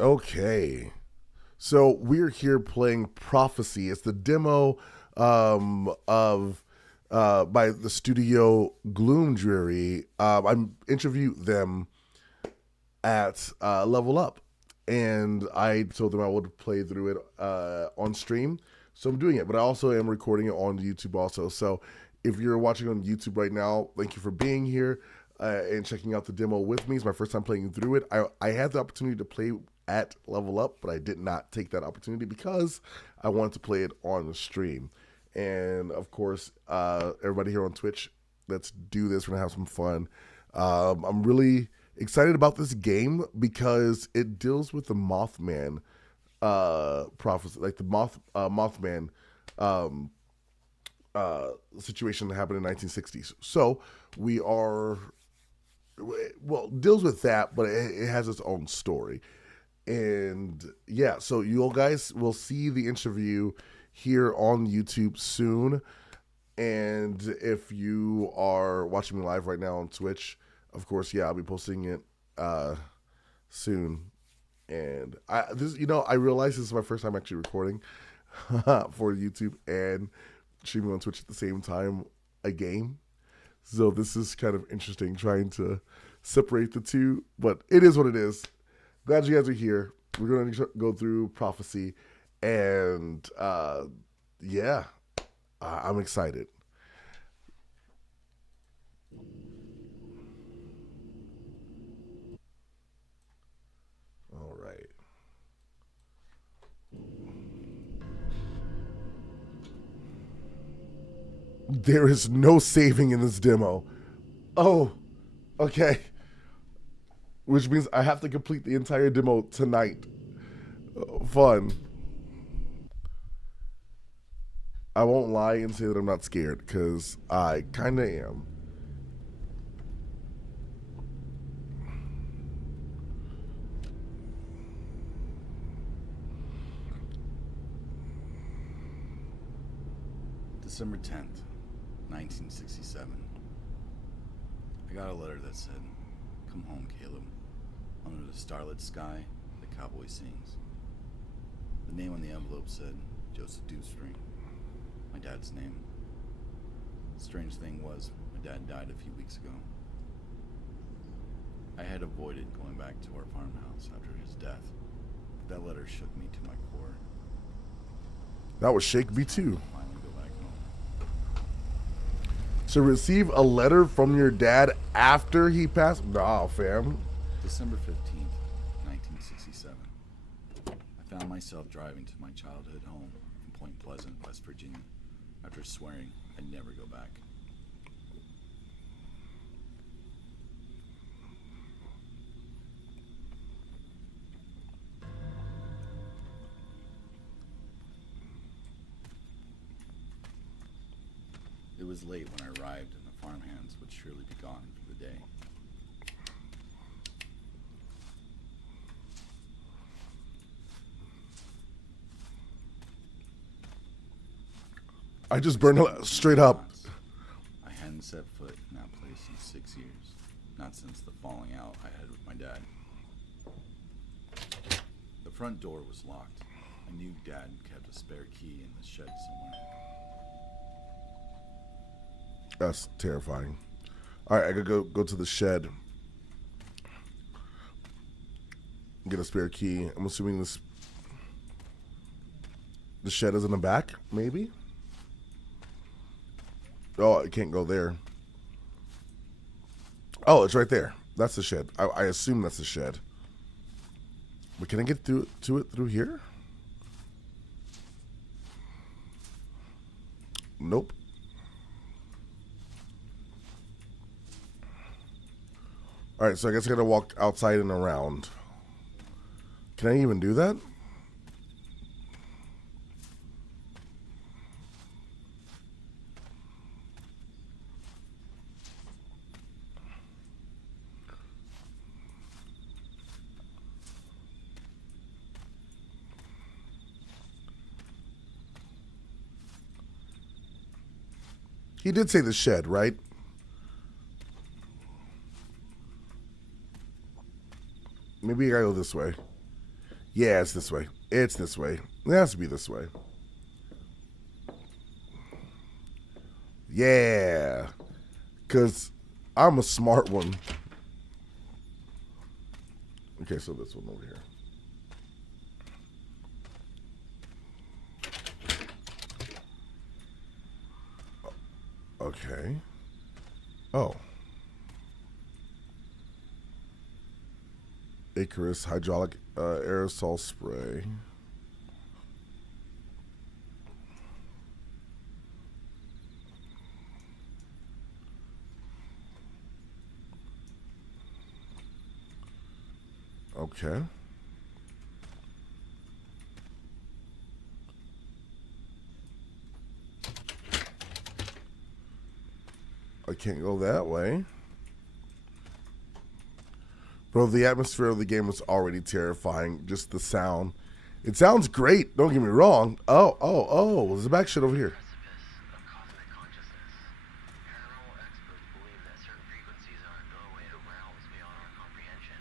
Okay. So we're here playing Prophecy. It's the demo of by the studio Gloomdreary. I interviewed them at Level Up, and I told them I would play through it on stream. So I'm doing it, but I also am recording it on YouTube also. So if you're watching on YouTube right now, thank you for being here and checking out the demo with me. It's my first time playing through it. I had the opportunity to play at Level Up, but I did not take that opportunity because I wanted to play it on the stream. And of course, everybody here on Twitch, let's do this. We're gonna have some fun. I'm really excited about this game because it deals with the Mothman prophecy, like the Mothman um, situation that happened in 1960s. So we are well deals with that, but it has its own story. And yeah, so you all guys will see the interview here on YouTube soon. And if you are watching me live right now on Twitch, of course, yeah, I'll be posting it soon. And I realize this is my first time actually recording for YouTube and streaming on Twitch at the same time a game. So this is kind of interesting trying to separate the two, but it is what it is. Glad you guys are here. We're going to go through Prophecy, and yeah, I'm excited. All right. There is no saving in this demo. Oh, okay. Which means I have to complete the entire demo tonight. Fun. I won't lie and say that I'm not scared, because I kind of am. December 10th, 1967. I got a letter that said, "Come home, Caleb. Under the starlit sky, the cowboy sings." The name on the envelope said, Joseph Dewstring, my dad's name. The strange thing was, my dad died a few weeks ago. I had avoided going back to our farmhouse after his death, but that letter shook me to my core. That would shake me too. Finally go back home. To receive a letter from your dad after he passed? Nah, fam. December 15th, 1967. I found myself driving to my childhood home in Point Pleasant, West Virginia, after swearing I'd never go back. It was late when I arrived, and the farmhands would surely be gone for the day. I just burned it straight up. I hadn't set foot in that place in 6 years, not since the falling out I had with my dad. The front door was locked. I knew Dad kept a spare key in the shed somewhere. That's terrifying. All right, I gotta go to the shed. Get a spare key. I'm assuming the shed is in the back, maybe? Oh, I can't go there. Oh, it's right there. That's the shed. I assume that's the shed. But can I get to it through here? Nope. All right, so I guess I gotta walk outside and around. Can I even do that? He did say the shed, right? Maybe I gotta go this way. Yeah, it's this way. It's this way. It has to be this way. Yeah. Because I'm a smart one. Okay, so this one over here. Okay. Oh. Icarus hydraulic aerosol spray. Okay. I can't go that way. Bro, the atmosphere of the game is already terrifying. Just the sound. It sounds great. Don't get me wrong. Oh. There's a back shit over here. Precipice of cosmic consciousness. Paranormal experts believe that certain frequencies are a doorway to realms beyond our comprehension.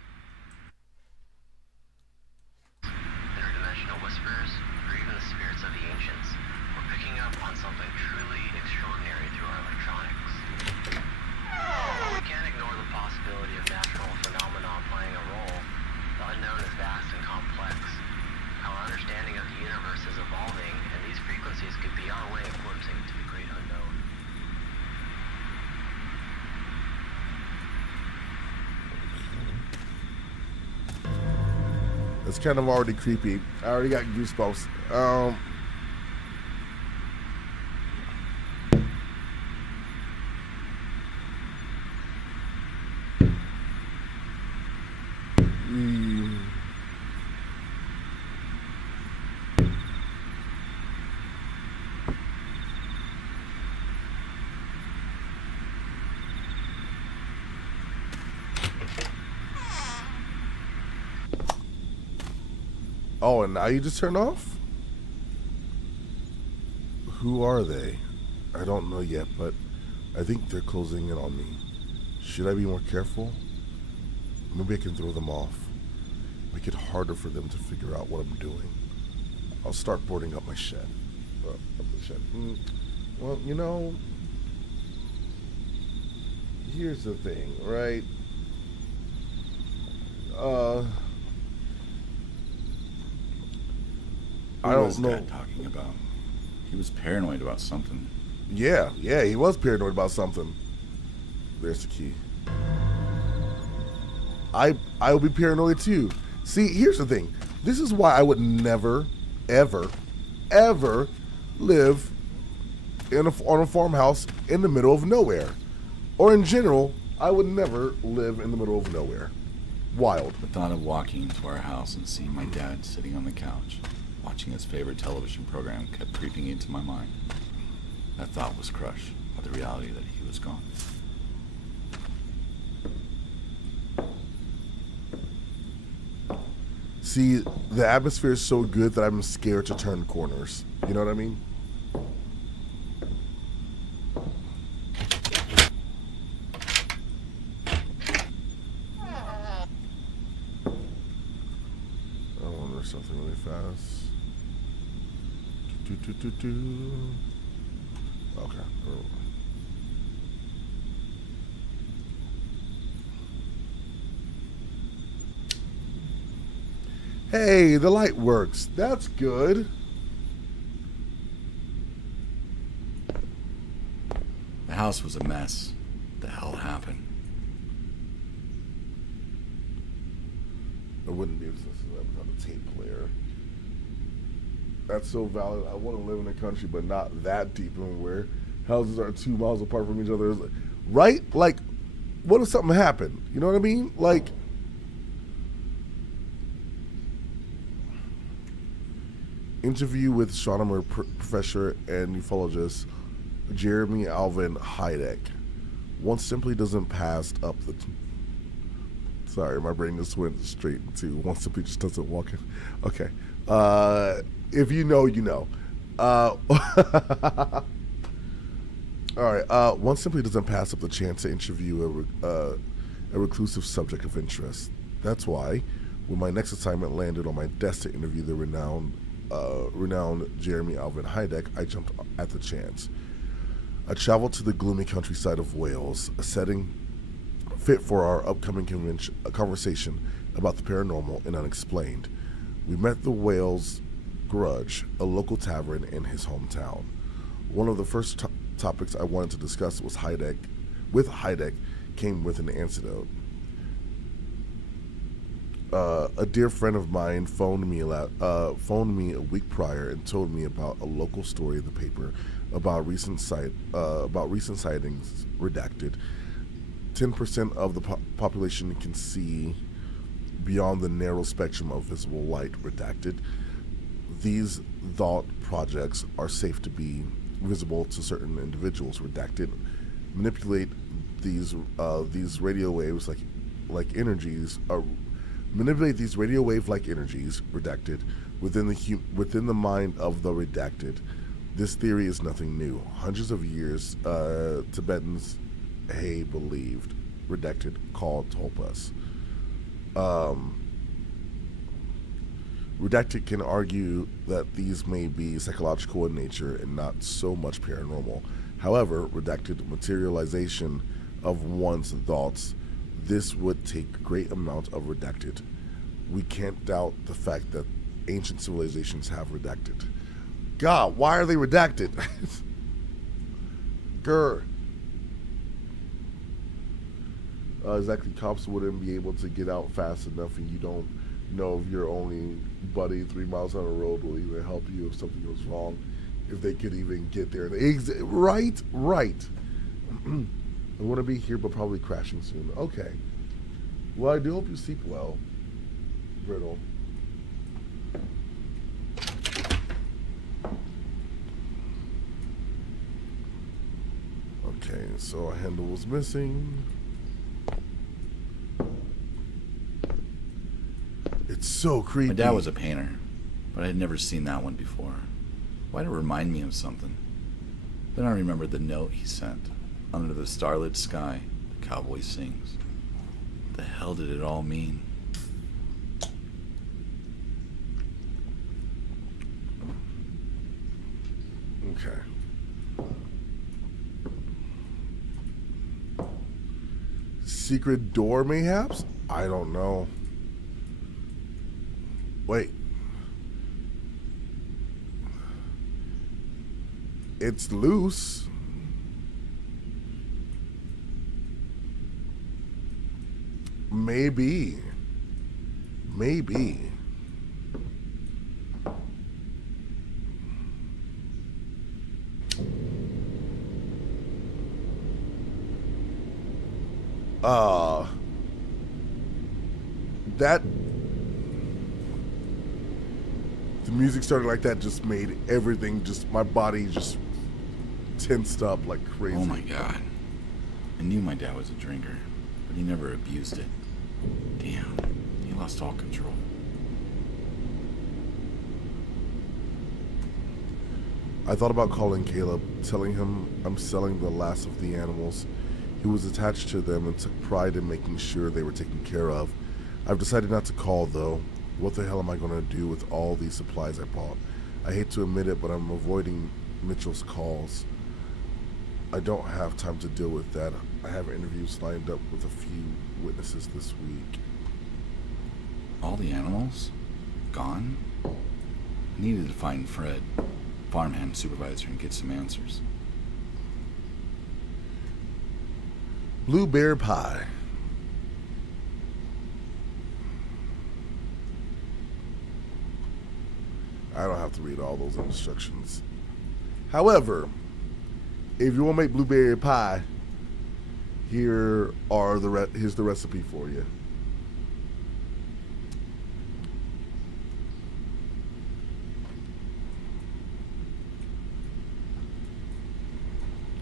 Interdimensional whispers, or even the spirits of the ancients. We're picking up on something truly extraordinary through our electronics. We can't ignore the possibility of natural phenomena playing a role. The unknown is vast and complex. Our understanding of the universe is evolving, and these frequencies could be our way of glimpsing into the great unknown. It's kind of already creepy. I already got goosebumps. Oh, and now you just turn off? Who are they? I don't know yet, but I think they're closing in on me. Should I be more careful? Maybe I can throw them off. Make it harder for them to figure out what I'm doing. I'll start boarding up my shed. Up the shed. Well, you know, here's the thing, right? I What was don't know. Dad talking about? He was paranoid about something. Yeah, he was paranoid about something. There's the key. I would be paranoid too. See, here's the thing. This is why I would never, ever, ever live on a farmhouse in the middle of nowhere. Or in general, I would never live in the middle of nowhere. Wild. The thought of walking into our house and seeing my dad sitting on the couch, watching his favorite television program, kept creeping into my mind. That thought was crushed by the reality that he was gone. See, the atmosphere is so good that I'm scared to turn corners. You know what I mean? I wonder something really fast. Okay. Hey, the light works. That's good. The house was a mess. What the hell happened? I wouldn't be able to listen to that without a tape player. That's so valid. I want to live in a country, but not that deep in where houses are 2 miles apart from each other. Right? Like, what if something happened? You know what I mean? Like, interview with astronomer professor and ufologist Jeremy Alvin Heideck. One simply doesn't pass up the... Sorry, my brain just went straight into one simply just doesn't walk in. Okay. If you know, you know. All right. One simply doesn't pass up the chance to interview a reclusive subject of interest. That's why When my next assignment landed on my desk to interview the renowned Jeremy Alvin Heideck, I jumped at the chance. I traveled to the gloomy countryside of Wales, a setting fit for our upcoming conversation about the paranormal and unexplained. We met the Wales Grudge, a local tavern in his hometown. One of the first topics I wanted to discuss was Heideck. With Heideck came with an antidote. A dear friend of mine phoned me a week prior and told me about a local story in the paper about recent sightings. Redacted. 10% of the population can see beyond the narrow spectrum of visible light. Redacted. These thought projects are safe to be visible to certain individuals. Redacted. Manipulate these radio waves like energies. Manipulate these radio wave-like energies, redacted, within the mind of the redacted. This theory is nothing new. Hundreds of years, Tibetans believed, redacted, called Tulpas. Redacted can argue that these may be psychological in nature and not so much paranormal. However, redacted materialization of one's thoughts, this would take a great amount of redacted. We can't doubt the fact that ancient civilizations have redacted. God, why are they redacted? Grr. Exactly, cops wouldn't be able to get out fast enough, and you don't know if your only buddy 3 miles down the road will even help you if something goes wrong, if they could even get there. Right. I want to be here, but probably crashing soon. Okay. Well, I do hope you sleep well, Brittle. Okay, so a handle was missing. It's so creepy. My dad was a painter, but I had never seen that one before. Why'd it remind me of something? Then I remembered the note he sent. Under the starlit sky, the cowboy sings. What the hell did it all mean? Okay. Secret door, mayhaps? I don't know. Wait. It's loose. Maybe. That the music started like that just made everything my body just tensed up like crazy. Oh my God. I knew my dad was a drinker, but he never abused it. Damn, he lost all control. I thought about calling Caleb, telling him I'm selling the last of the animals. He was attached to them and took pride in making sure they were taken care of. I've decided not to call, though. What the hell am I going to do with all these supplies I bought? I hate to admit it, but I'm avoiding Mitchell's calls. I don't have time to deal with that. I have interviews lined up with a few witnesses this week. All the animals? Gone? I needed to find Fred, farmhand supervisor, and get some answers. Blueberry pie. I don't have to read all those instructions. However, if you want to make blueberry pie, here's the recipe for you.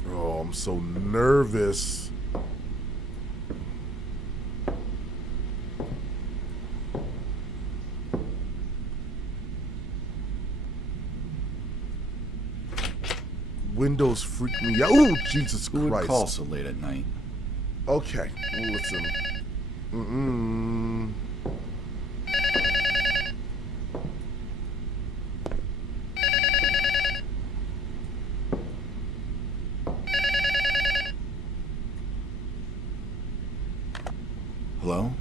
Oh, I'm so nervous. Windows freak me out. Oh, Jesus Who would Christ. call so late at night? Okay, listen. Hello?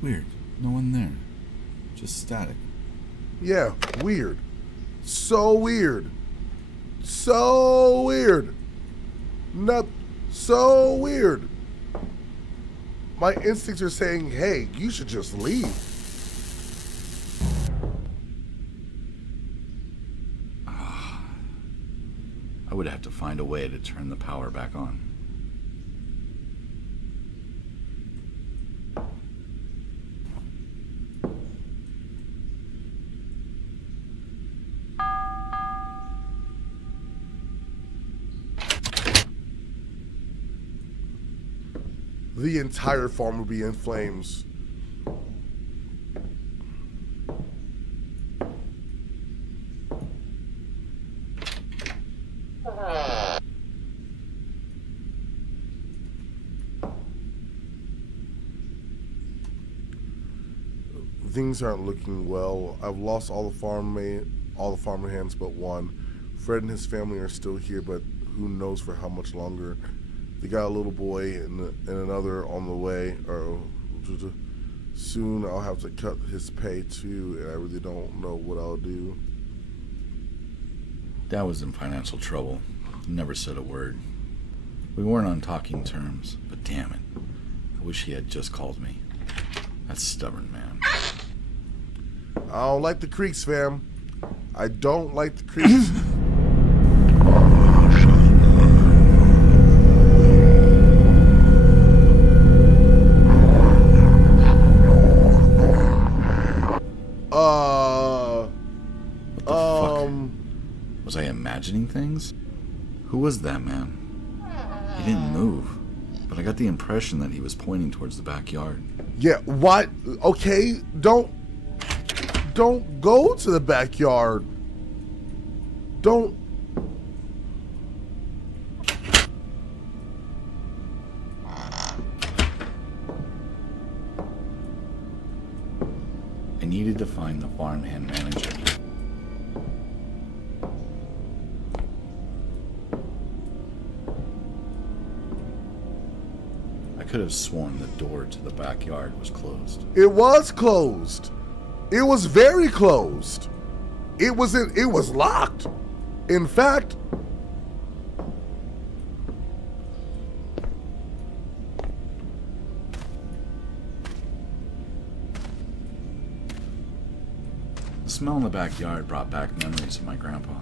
Weird. No one there. Just static. Yeah, weird. So weird. So weird. Not so weird. My instincts are saying, hey, you should just leave. I would have to find a way to turn the power back on. The entire farm would be in flames. Things aren't looking well. I've lost all the farmer hands but one. Fred and his family are still here, but who knows for how much longer. They got a little boy and another on the way. Soon I'll have to cut his pay too, and I really don't know what I'll do. Dad was in financial trouble. Never said a word. We weren't on talking terms, but damn it. I wish he had just called me. That's stubborn, man. I don't like the creeks, fam. I don't like the creeks. What the fuck? Was I imagining things? Who was that man? He didn't move, but I got the impression that he was pointing towards the backyard. Yeah, what? Okay, don't go to the backyard. Don't. I needed to find the farmhand manager. I could have sworn the door to the backyard was closed. It was closed. It was very closed. It was locked. In fact, The smell in the backyard brought back memories of my grandpa.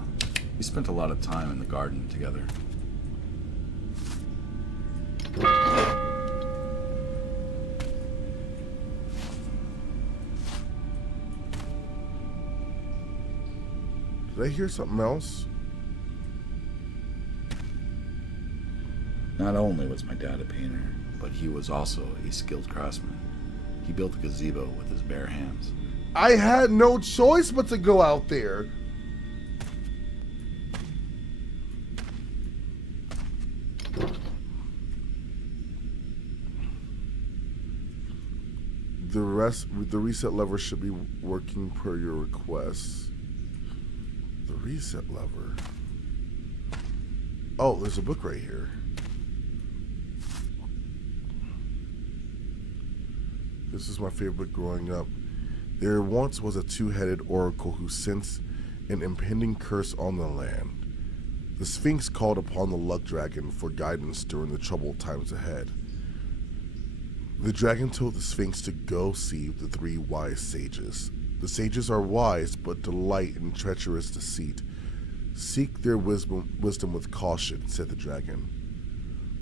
We spent a lot of time in the garden together. did I hear something else? Not only was my dad a painter, but he was also a skilled craftsman. He built a gazebo with his bare hands. I had no choice but to go out there. The reset lever should be working per your request. The reset lever. Oh, there's a book right here. This is my favorite book growing up. There once was a two-headed oracle who sensed an impending curse on the land. The Sphinx called upon the luck dragon for guidance during the troubled times ahead. The dragon told the Sphinx to go see the three wise sages. The sages are wise, but delight in treacherous deceit. Seek their wisdom with caution, said the dragon.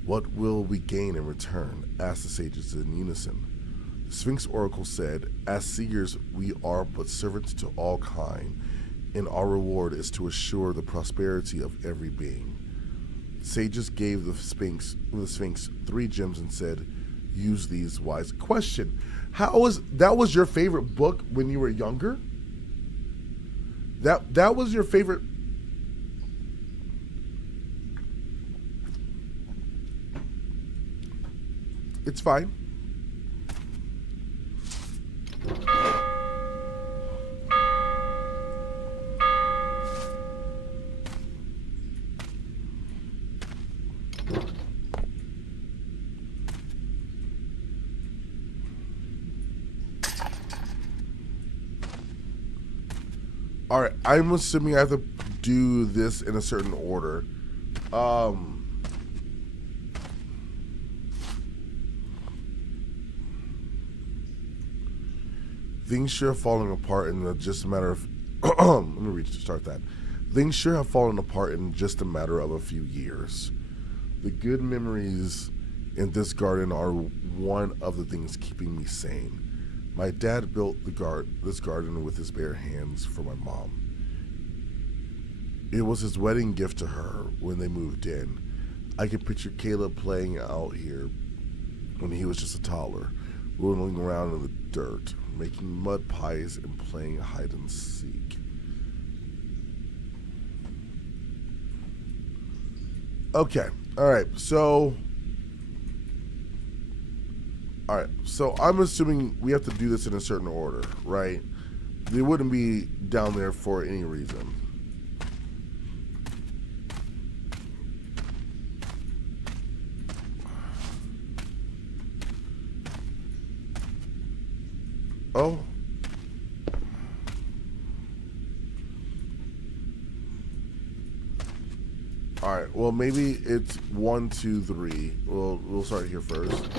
What will we gain in return? Asked the sages in unison. The Sphinx oracle said, as seers, we are but servants to all kind, and our reward is to assure the prosperity of every being. The sages gave the Sphinx 3 gems and said, use these wise. Question: that was your favorite book when you were younger? That was your favorite? It's fine. All right, I'm assuming I have to do this in a certain order. Things sure have fallen apart in just a matter of. Let me restart that. Things sure have fallen apart in just a matter of a few years. The good memories in this garden are one of the things keeping me sane. My dad built this garden with his bare hands for my mom. It was his wedding gift to her when they moved in. I can picture Caleb playing out here when he was just a toddler, rolling around in the dirt, making mud pies and playing hide and seek. Okay, alright, so I'm assuming we have to do this in a certain order, right? They wouldn't be down there for any reason. Oh. All right. Well, maybe it's 1, 2, 3. We'll start here first.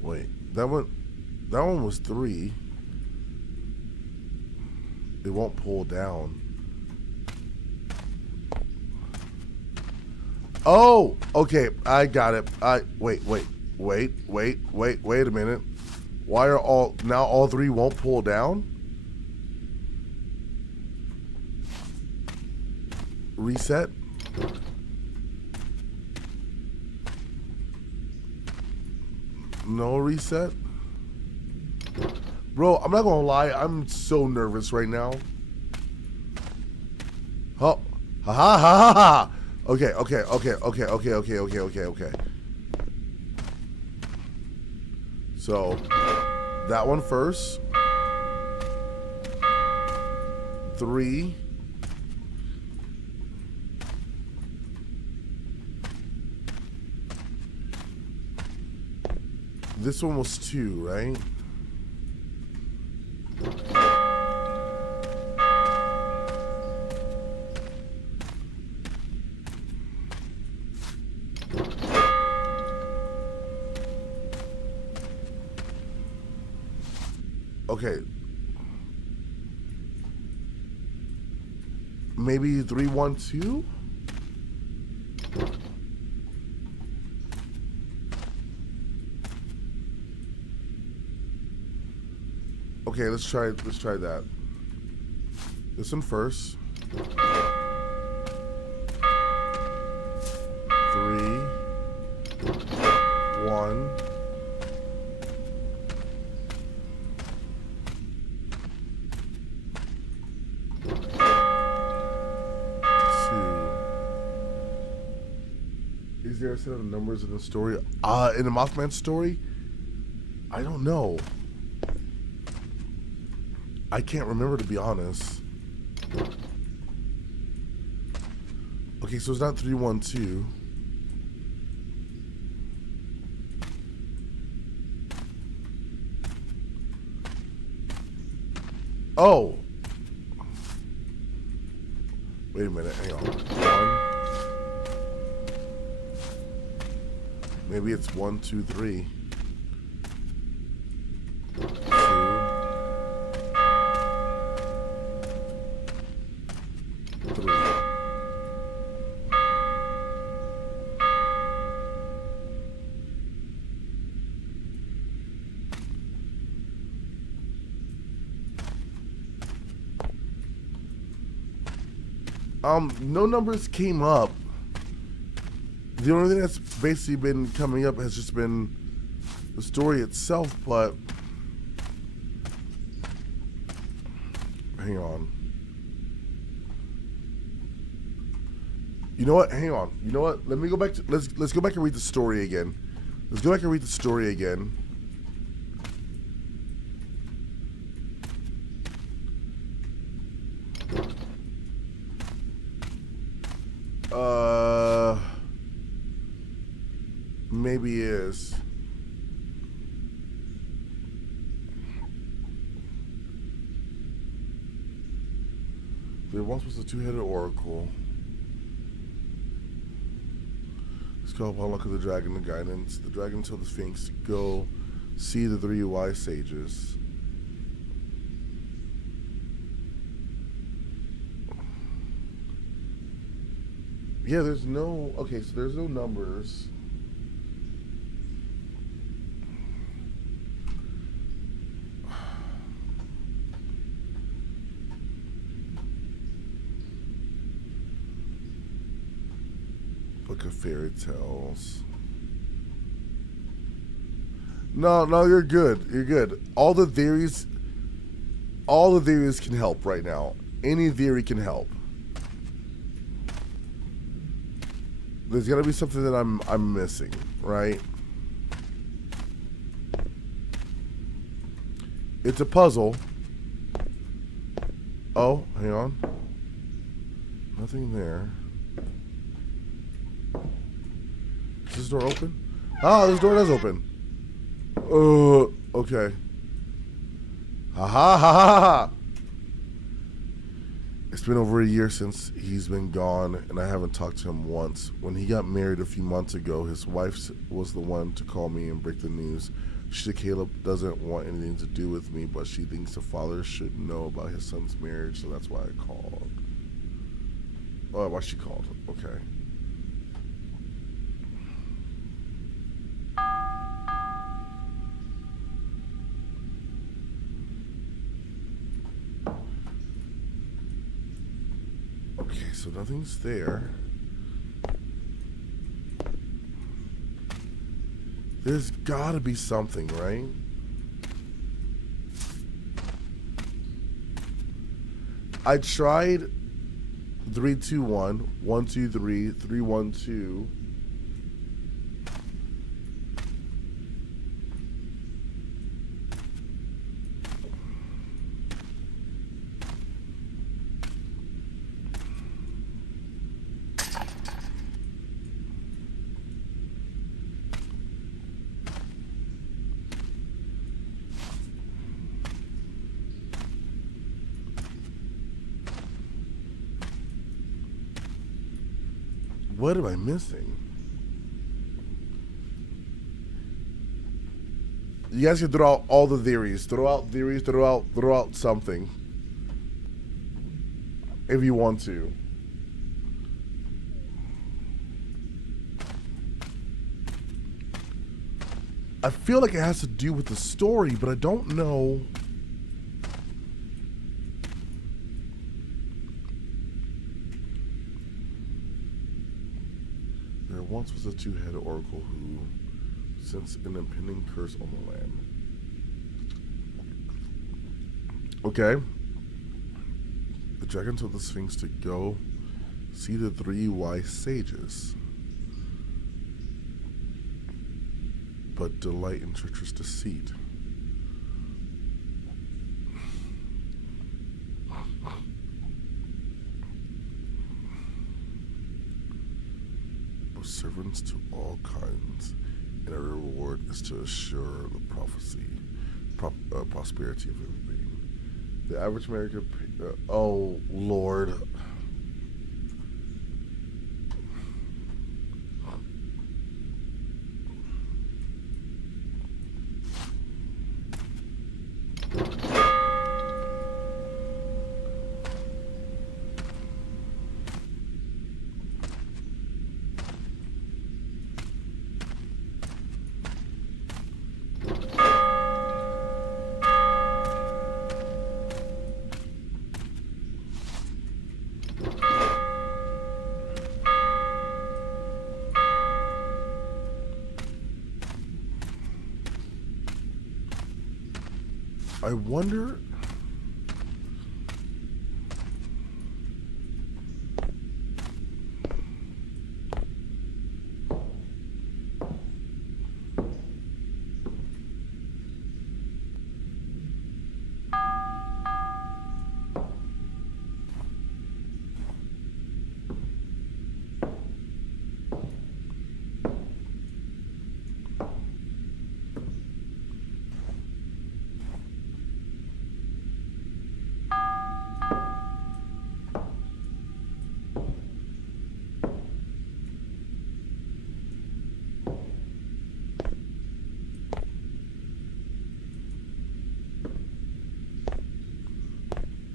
Wait, that one was 3. It won't pull down. Oh, okay, I got it. Wait a minute. Why are all 3 won't pull down? Reset. No reset. Bro, I'm not gonna lie, I'm so nervous right now. Oh, ha ha ha ha. Okay. So, that one first. 3. This one was 2, right? Okay. Maybe 3, 1, 2? Okay, let's try that. This one first. 3, 1. Is there a set of numbers in the story? In the Mothman story? I don't know. I can't remember, to be honest. Okay, so it's not 3, 1, 2. Oh. Wait a minute, hang on. 1. Maybe it's 1, 2, 3. 2. 3. No numbers came up. The only thing that's basically been coming up has just been the story itself, but hang on. You know what? Hang on. You know what? Let me go back to let's go back and read the story again. Let's go back and read the story again. Maybe is. There once was a two-headed oracle. It's called upon luck of the dragon and guidance. The dragon told the Sphinx to go see the three wise sages. Yeah, there's no... Okay, so there's no numbers. Book of Fairy Tales. No, you're good. You're good. All the theories can help right now. Any theory can help. There's gotta be something that I'm missing, right? It's a puzzle. Oh, hang on. Nothing there. Is this door open? Ah, this door does open. Okay. Ha ha ha ha ha. It's been over a year since he's been gone, and I haven't talked to him once. When he got married a few months ago, his wife was the one to call me and break the news. She said Caleb doesn't want anything to do with me, but she thinks the father should know about his son's marriage, so that's why I called. Oh, why she called. Okay. Okay, so nothing's there. There's gotta be something, right? I tried 3-2-1, 1-2-3, 3-1-2. What am I missing? You guys can throw out all the theories. Throw out theories, throw out something. If you want to. I feel like it has to do with the story, but I don't know. There once was a two-headed oracle who sensed an impending curse on the land. Okay. The dragon told the Sphinx to go see the three wise sages, but delight in treacherous deceit. Servants to all kinds, and a reward is to assure the prosperity of everything. The average American, oh Lord. I wonder.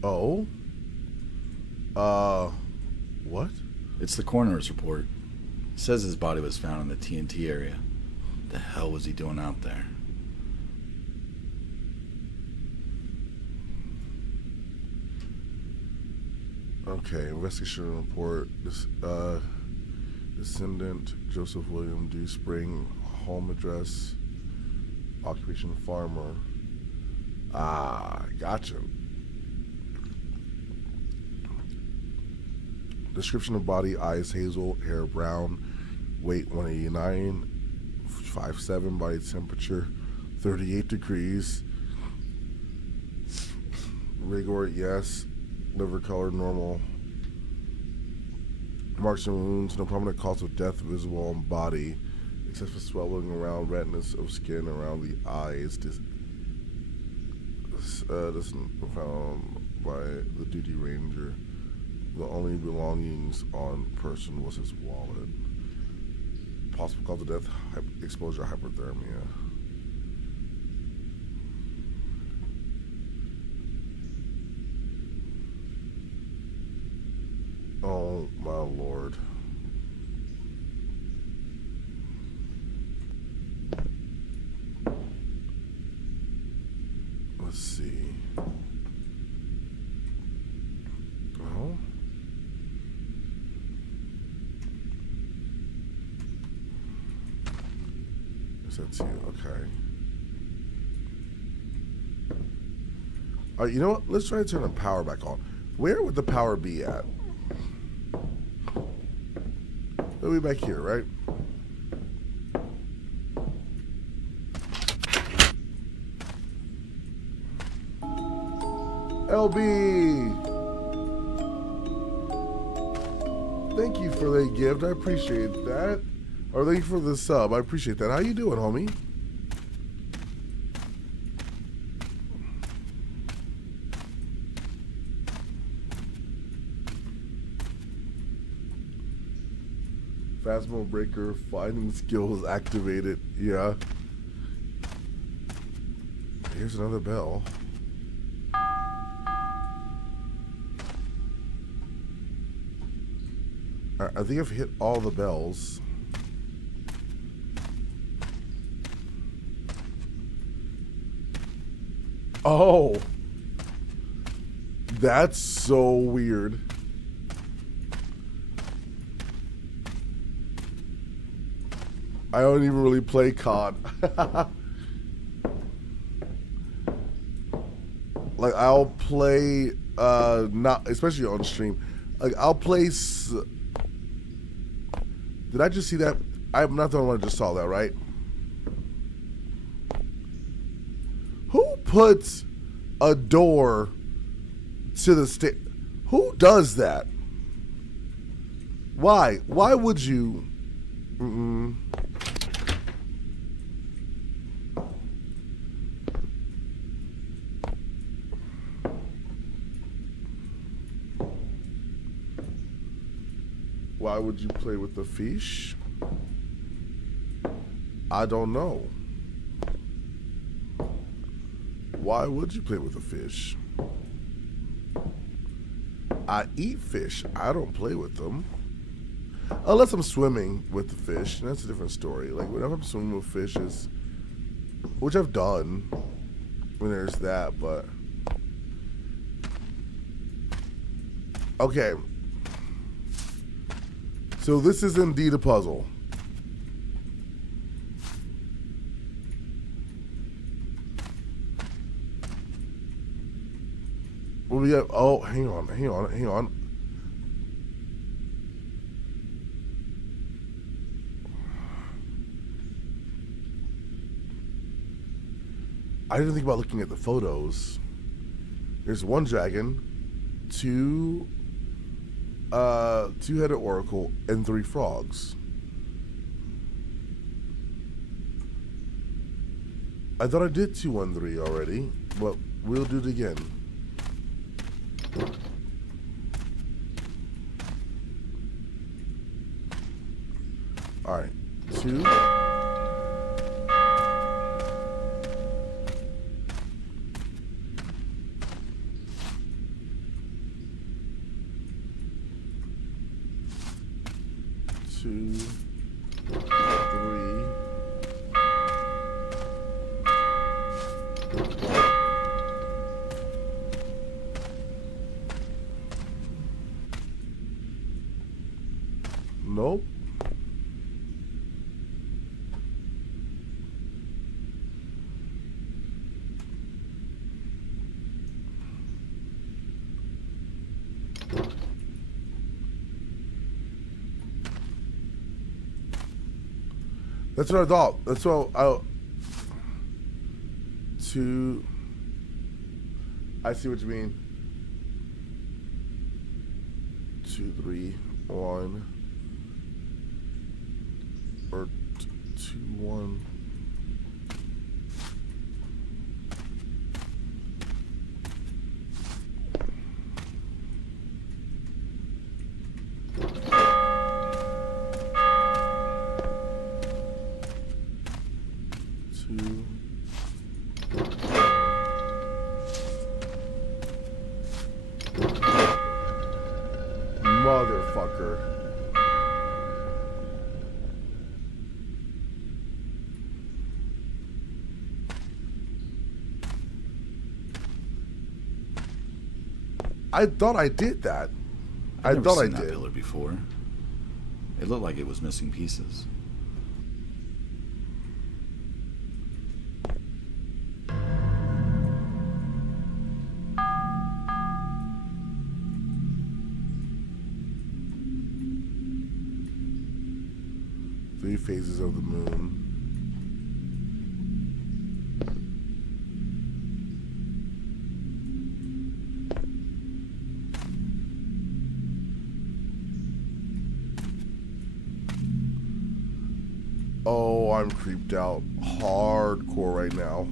Oh? What? It's the coroner's report. It says his body was found in the TNT area. The hell was he doing out there? Okay, investigation report. Descendant Joseph William Dew Spring, home address, occupation farmer. Ah, gotcha. Description of body: eyes hazel, hair brown, weight 189, 5'7", body temperature 38 degrees. Rigor, yes. Liver color, normal. Marks and wounds, no prominent cause of death visible on body, except for swelling around redness of skin around the eyes. This found by the duty ranger. The only belongings on person was his wallet. Possible cause of death: exposure, hypothermia. Oh my lord. Let's see. Oh. That's you. Okay. All right, you know what? Let's try to turn the power back on. Where would the power be at? It'll be back here, right? LB! Thank you for the gift. I appreciate that. Or thank you for the sub. I appreciate that. How you doing, homie? Phasmo breaker, finding skills activated. Yeah. Here's another bell. I think I've hit all the bells. Oh. That's so weird. I don't even really play COD. Like, I'll play, not, especially on stream. Like, I'll play, did I just see that? I'm not the only one that just saw that, right? Who puts a door to the stage? Who does that? Why? Why would you? Why would you play with the fish? I don't know. Why would you play with a fish? I eat fish. I don't play with them. Unless I'm swimming with the fish, and that's a different story. Like, whenever I'm swimming with fishes, which I've done, when there's that, but... Okay. So this is indeed a puzzle. What we got? Oh, hang on. I didn't think about looking at the photos. There's one dragon, two-headed oracle, and 3 frogs. I thought I did 2-1-3 already, but we'll do it again. All right, 2. 2, 3. Nope. That's what I thought. That's what I. 2. I see what you mean. 2, 3, 1. Or 2, 1. Motherfucker. I thought I did that. I I've thought never I seen that did. pillar before. It looked like it was missing pieces. Three phases of the moon. Oh, I'm creeped out hardcore right now.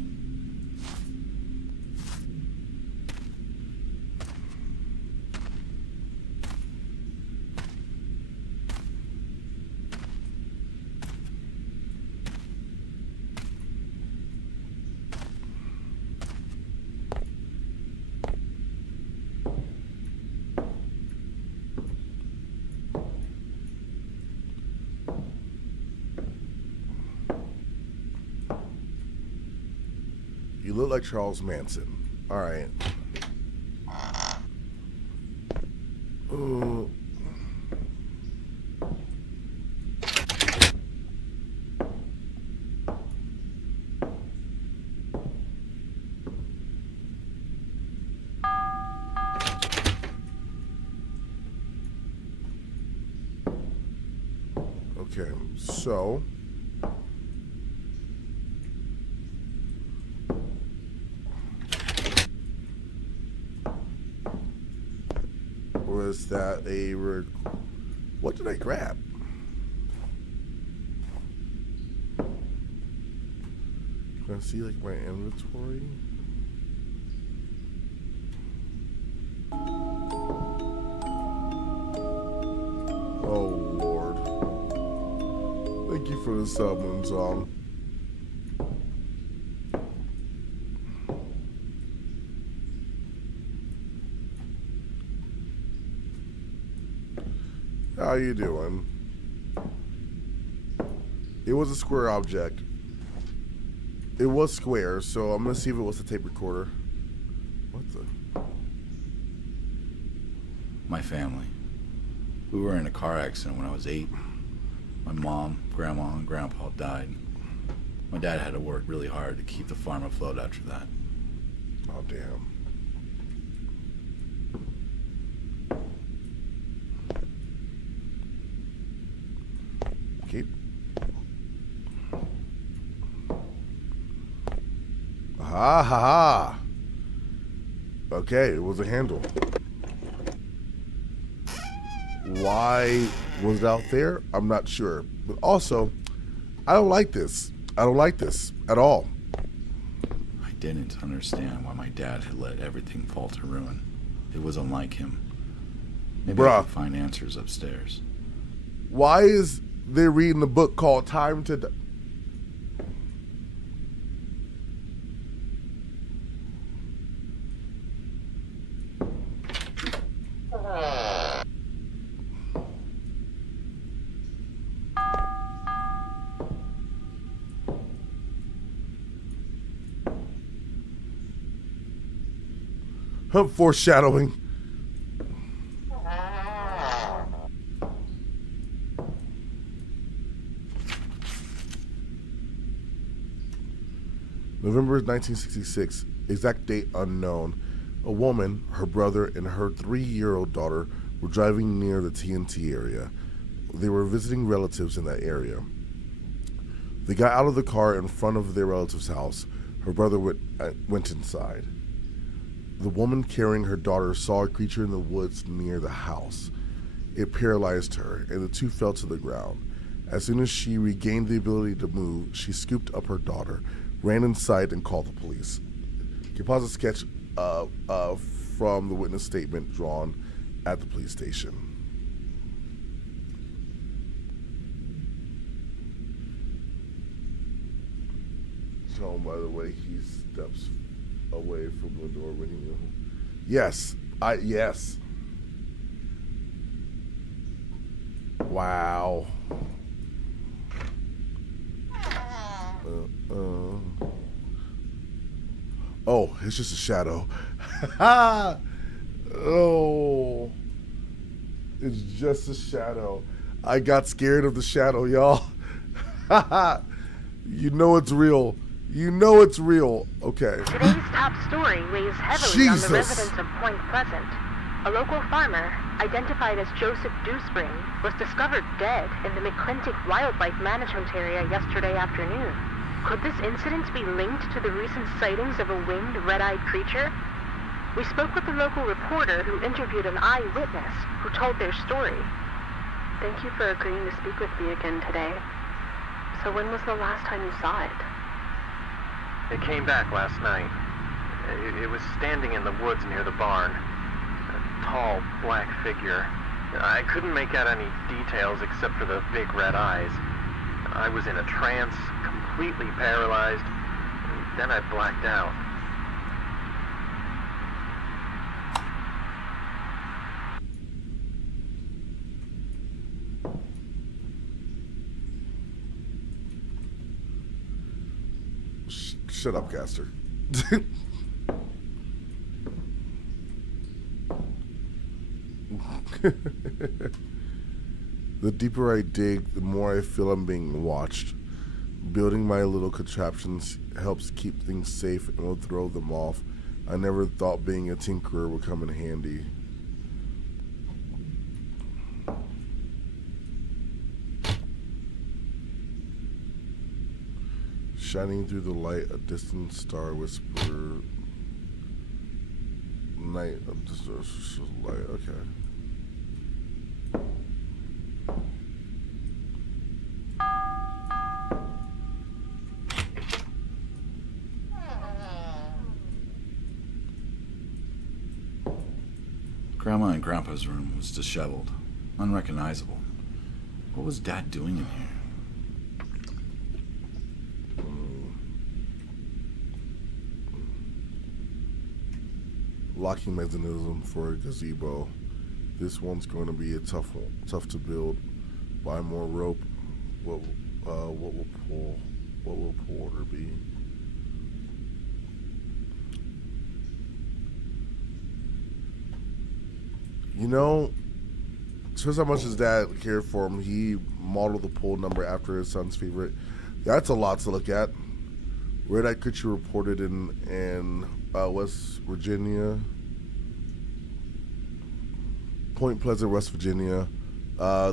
You look like Charles Manson. All right. Ooh. Okay, so was that a what did I grab? Can I see like my inventory? Oh Lord. Thank you for the sub, Moon Song. How you doing? It was a square object. It was square, so I'm gonna see if it was a tape recorder. What the? My family. We were in a car accident when I was 8. My mom, grandma, and grandpa died. My dad had to work really hard to keep the farm afloat after that. Oh damn. Keep. Ha ha ha. Okay, it was a handle. Why was it out there? I'm not sure. But also, I don't like this. I don't like this at all. I didn't understand why my dad had let everything fall to ruin. It was unlike him. Maybe I Bruh. could find answers upstairs. Why is they reading a book called Time to Die? Foreshadowing. November 1966, exact date unknown. A woman, her brother, and her 3-year-old daughter were driving near the TNT area. They were visiting relatives in that area. They got out of the car in front of their relative's house. Her brother went inside. The woman carrying her daughter saw a creature in the woods near the house. It paralyzed her, and the two fell to the ground. As soon as she regained the ability to move, she scooped up her daughter, ran inside, and called the police. You pause a sketch from the witness statement drawn at the police station. So, by the way, he steps away from the door when he... Yes. Yes. Wow. Oh, it's just a shadow. Oh, it's just a shadow. I got scared of the shadow, y'all. You know it's real. You know it's real. Okay. Today's top story weighs heavily on the Jesus. residents of Point Pleasant. A local farmer, identified as Joseph Dewspring, was discovered dead in the McClintock Wildlife Management Area yesterday afternoon. Could this incident be linked to the recent sightings of a winged, red-eyed creature? We spoke with a local reporter who interviewed an eyewitness who told their story. Thank you for agreeing to speak with me again today. So when was the last time you saw it? It came back last night. It was standing in the woods near the barn. A tall, black figure. I couldn't make out any details except for the big red eyes. I was in a trance, completely paralyzed, and then I blacked out. Shut up, Caster. The deeper I dig, the more I feel I'm being watched. Building my little contraptions helps keep things safe and will throw them off. I never thought being a tinkerer would come in handy. Shining through the light, a distant star whisper. Night, just light. Okay. Grandma and Grandpa's room was disheveled, unrecognizable. What was Dad doing in here? Locking mechanism for a gazebo. This one's going to be a tough to build. Buy more rope. What will pull order be? You know, shows how much his dad cared for him. He modeled the pull number after his son's favorite. That's a lot to look at. Red-eyed creature reported in West Virginia, Point Pleasant, West Virginia.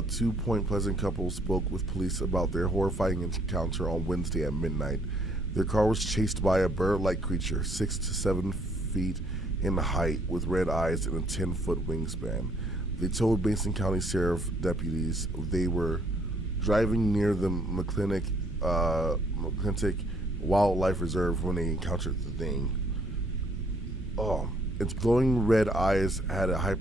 Two Point Pleasant couples spoke with police about their horrifying encounter on Wednesday at midnight. Their car was chased by a bird-like creature, 6 to 7 feet in height, with red eyes and a 10-foot wingspan. They told Mason County Sheriff deputies they were driving near the McClintock Wildlife Reserve when they encountered the thing. Its glowing red eyes had a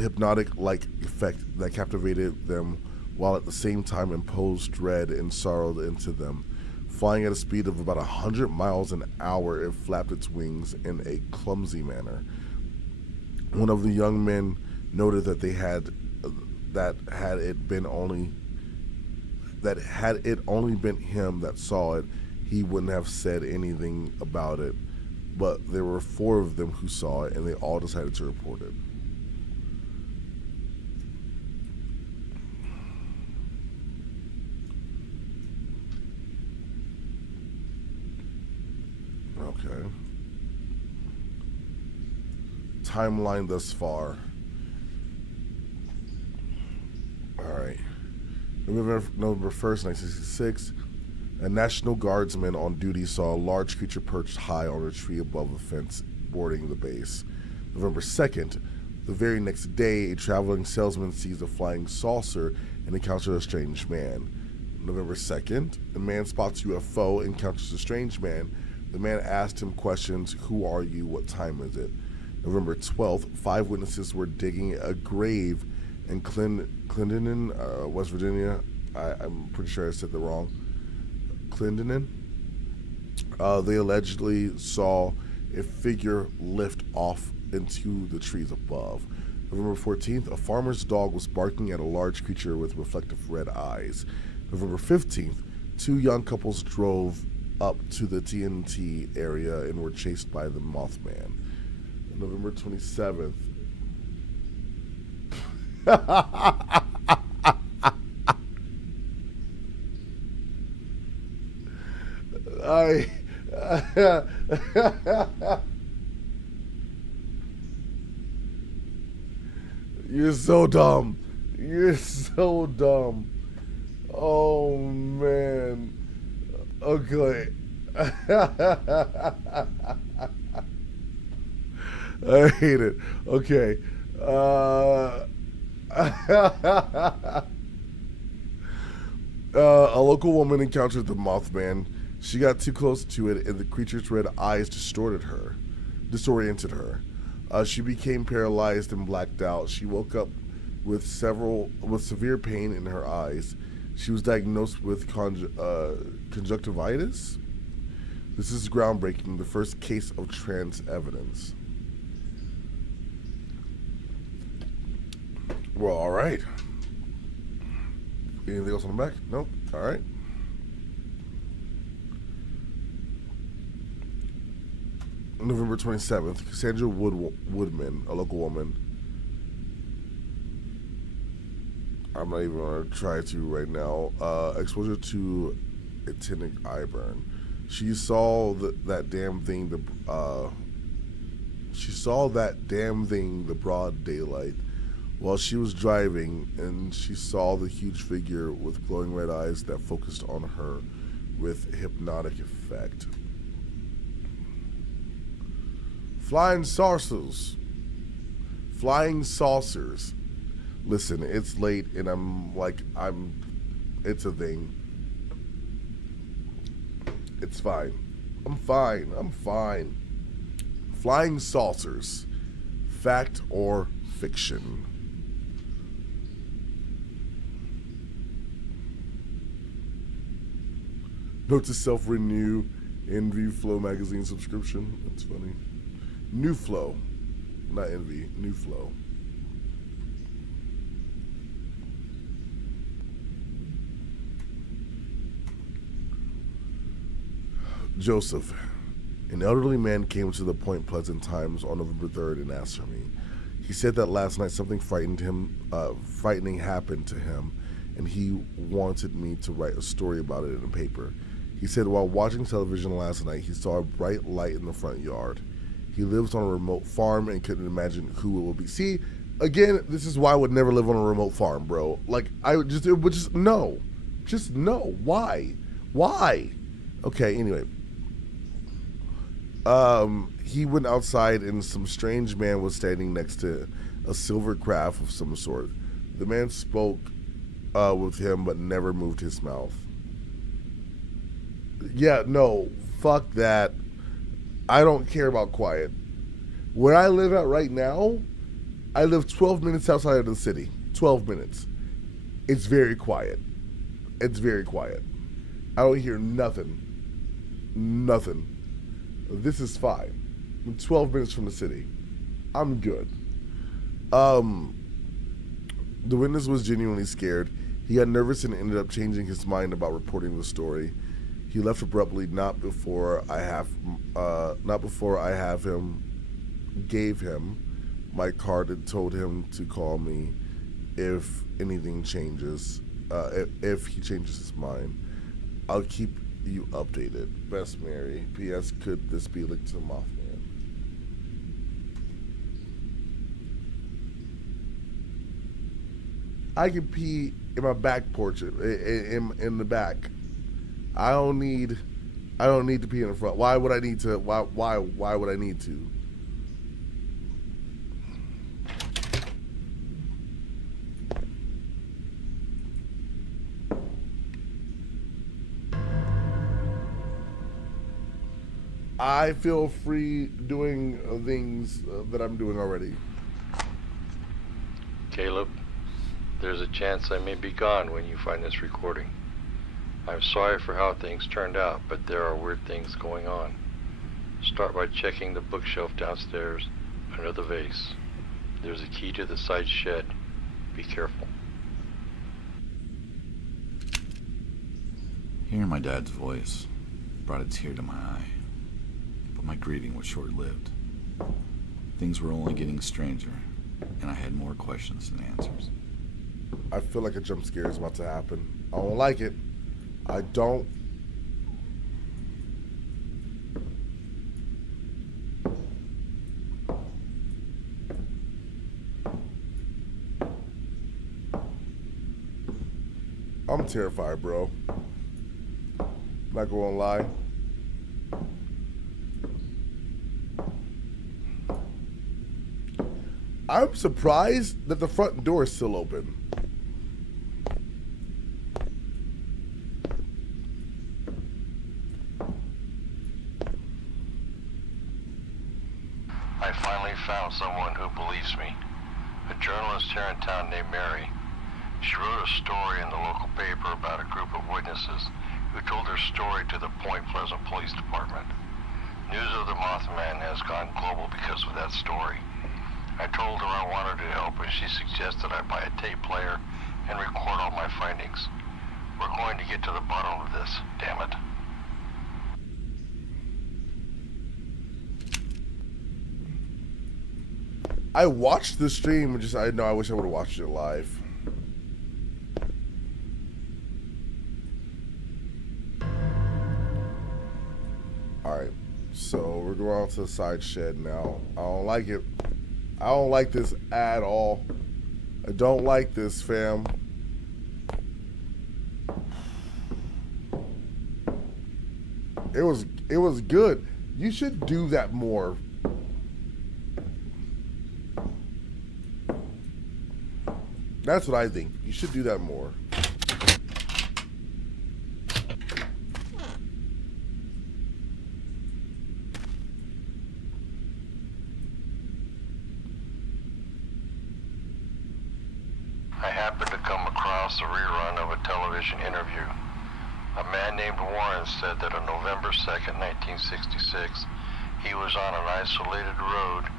hypnotic-like effect that captivated them, while at the same time imposed dread and sorrow into them. Flying at a speed of about 100 miles an hour, it flapped its wings in a clumsy manner. One of the young men noted that had it only been him that saw it, he wouldn't have said anything about it. but there were 4 of them who saw it, and they all decided to report it. Okay. Timeline thus far. Alright. November 1st, 1966, a National Guardsman on duty saw a large creature perched high on a tree above a fence bordering the base. November 2nd, the very next day, a traveling salesman sees a flying saucer and encounters a strange man. November 2nd, a man spots UFO, encounters a strange man. The man asked him questions: who are you? What time is it? November 12th, 5 witnesses were digging a grave in Clendenin, West Virginia. I'm pretty sure I said that wrong. Clendenin. They allegedly saw a figure lift off into the trees above. November 14th, a farmer's dog was barking at a large creature with reflective red eyes. November 15th, 2 young couples drove up to the TNT area and were chased by the Mothman. November 27th. You're so dumb. You're so dumb. Oh man. Okay. I hate it. Okay. A local woman encountered the Mothman. She got too close to it, and the creature's red eyes disoriented her. She became paralyzed and blacked out. She woke up with severe pain in her eyes. She was diagnosed with conjunctivitis. This is groundbreaking, the first case of trance evidence. Well, all right. Anything else on the back? Nope. All right. November 27th, Cassandra Woodman, a local woman. I'm not even going to try to right now. Exposure to actinic eye burn. She saw that damn thing. She saw that damn thing the broad daylight while she was driving, and she saw the huge figure with glowing red eyes that focused on her with hypnotic effect. Flying saucers. Listen, it's late, and it's a thing. It's fine. I'm fine. Flying saucers. Fact or fiction? Note to self: renew Envy Flow magazine subscription. That's funny. New Flow, not Envy. New Flow. Joseph. An elderly man came to the Point Pleasant Times on November 3rd and asked for me. He said that last night something frightening happened to him, and he wanted me to write a story about it in a paper. He said while watching television last night, he saw a bright light in the front yard. He lives on a remote farm and couldn't imagine who it would be. See, again, this is why I would never live on a remote farm, bro. Like, no. Just no. Why? Okay, anyway. He went outside and some strange man was standing next to a silver craft of some sort. The man spoke with him but never moved his mouth. Yeah, no, fuck that. I don't care about quiet. Where I live at right now, I live 12 minutes outside of the city. 12 minutes. It's very quiet. I don't hear nothing. This is fine. I'm 12 minutes from the city. I'm good. The witness was genuinely scared. He got nervous and ended up changing his mind about reporting the story. He left abruptly, not before I gave him my card and told him to call me if anything changes. If he changes his mind, I'll keep you updated. Best, Mary. P.S. Could this be linked to the Mothman? I can pee in my back porch, in the back. I don't need to pee in the front. Why would I need to? Why would I need to? I feel free doing things that I'm doing already. Caleb, there's a chance I may be gone when you find this recording. I'm sorry for how things turned out, but there are weird things going on. Start by checking the bookshelf downstairs under the vase. There's a key to the side shed. Be careful. Hearing my dad's voice brought a tear to my eye, but my grieving was short-lived. Things were only getting stranger, and I had more questions than answers. I feel like a jump scare is about to happen. I don't like it. I don't. I'm terrified, bro. Not gonna lie. I'm surprised that the front door is still open. I finally found someone who believes me. A journalist here in town named Mary. She wrote a story in the local paper about a group of witnesses who told their story to the Point Pleasant Police Department. News of the Mothman has gone global because of that story. I told her I wanted to help, and she suggested I buy a tape player and record all my findings. We're going to get to the bottom of this, damn it. I watched the stream, I wish I would have watched it live. Alright, so we're going out to the side shed now. I don't like it. I don't like this at all. I don't like this, fam. It was good. You should do that more. That's what I think. You should do that more. I happened to come across a rerun of a television interview. A man named Warren said that on November 2nd, 1966, he was on an isolated road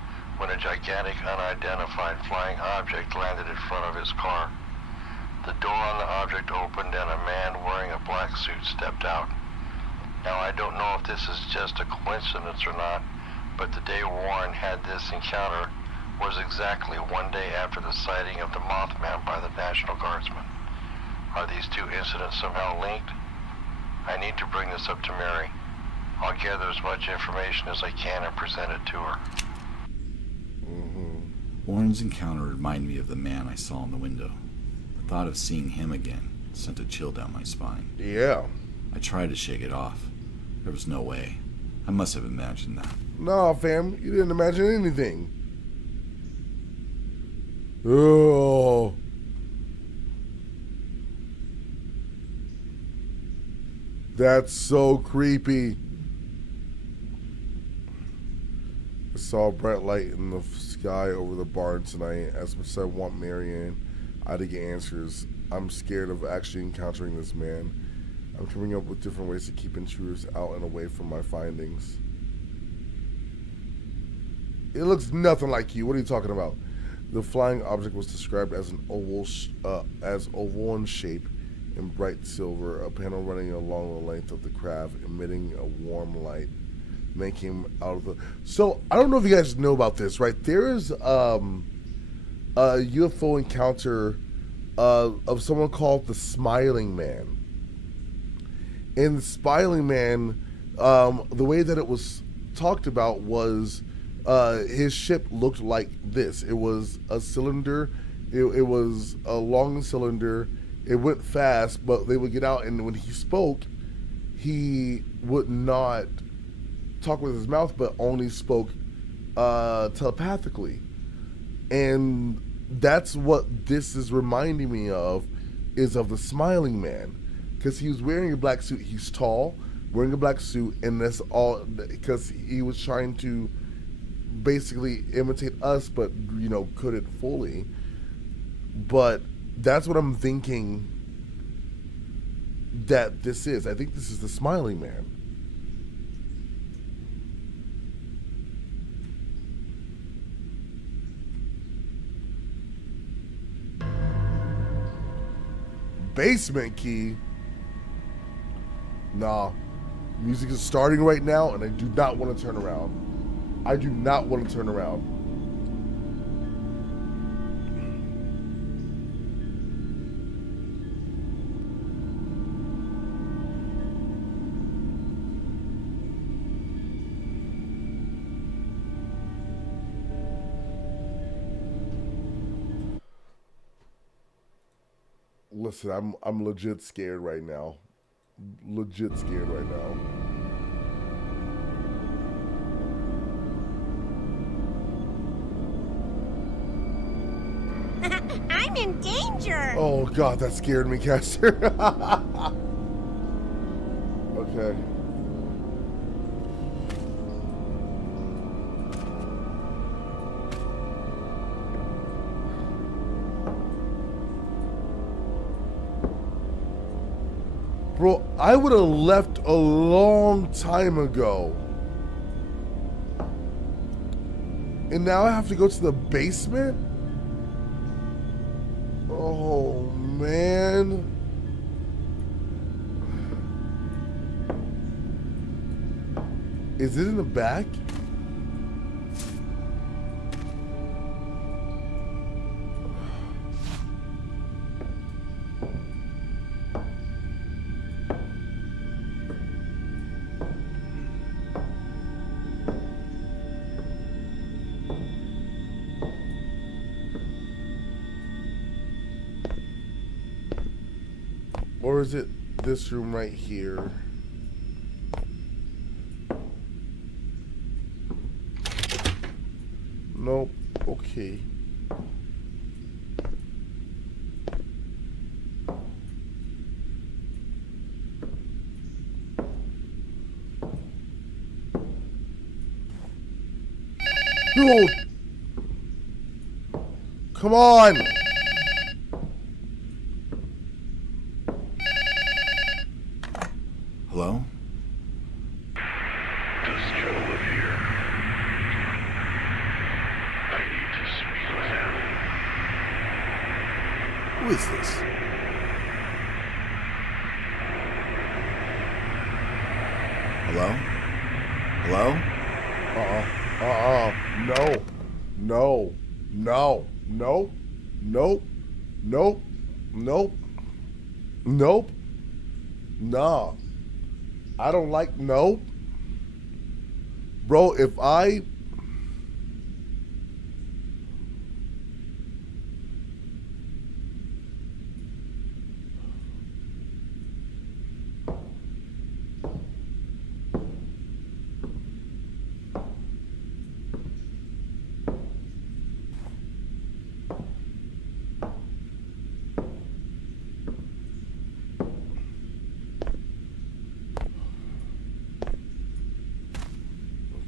when a gigantic unidentified flying object landed in front of his car. The door on the object opened and a man wearing a black suit stepped out. Now I don't know if this is just a coincidence or not, but the day Warren had this encounter was exactly one day after the sighting of the Mothman by the National Guardsmen. Are these two incidents somehow linked? I need to bring this up to Mary. I'll gather as much information as I can and present it to her. Warren's encounter reminded me of the man I saw in the window. The thought of seeing him again sent a chill down my spine. Yeah. I tried to shake it off. There was no way. I must have imagined that. No, fam, you didn't imagine anything. Oh. That's so creepy. I saw a bright light in the sky over the barn tonight. As much as I want Marianne, I had to get answers. I'm scared of actually encountering this man. I'm coming up with different ways to keep intruders out and away from my findings. It looks nothing like you. What are you talking about? The flying object was described as an oval in shape in bright silver, a panel running along the length of the craft, emitting a warm light, making out of the. So I don't know if you guys know about this, right? There is a UFO encounter of someone called the Smiling Man. And the Smiling Man, the way that it was talked about was his ship looked like this. It was a cylinder. It was a long cylinder. It went fast, but they would get out, and when he spoke, he would not talk with his mouth, but only spoke telepathically. And that's what this is reminding me of, is of the Smiling Man. Because he was wearing a black suit. He's tall, wearing a black suit, and that's all because he was trying to basically imitate us, but, you know, couldn't fully. But that's what I'm thinking that this is. I think this is the Smiling Man. Basement key. Nah. Music is starting right now, and I do not want to turn around. I do not want to turn around. Listen, I'm legit scared right now. Legit scared right now. I'm in danger! Oh god, that scared me, Caster. Okay. Bro, I would have left a long time ago. And now I have to go to the basement? Oh, man. Is it in the back? Or is it this room right here? Nope. Okay. No! Come on! Hello? Does Joe live here? I need to speak with him. Who is this? Hello? Hello? No. No. No. No. Nope. Nope. Nope. Nope. Nah. I don't like nope. Bro, if I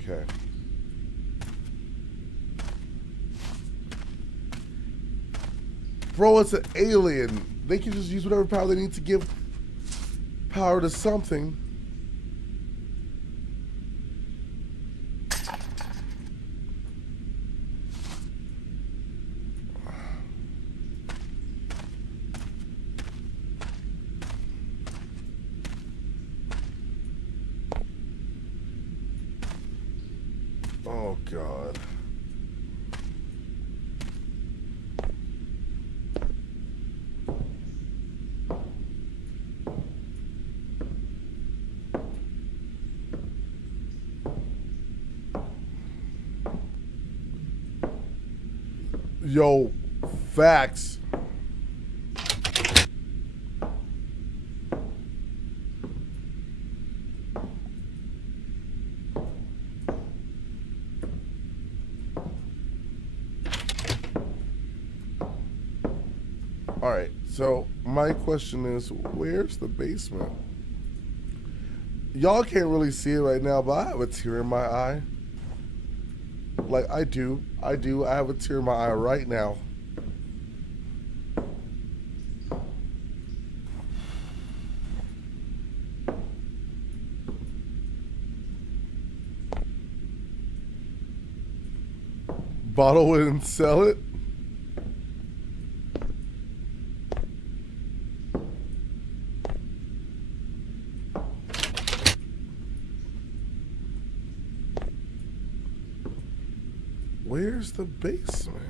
Okay. Bro, it's an alien. They can just use whatever power they need to give power to something. God. Yo, facts. Alright, so my question is, where's the basement? Y'all can't really see it right now, but I have a tear in my eye. Like, I do. I have a tear in my eye right now. Bottle it and sell it? Where's the basement?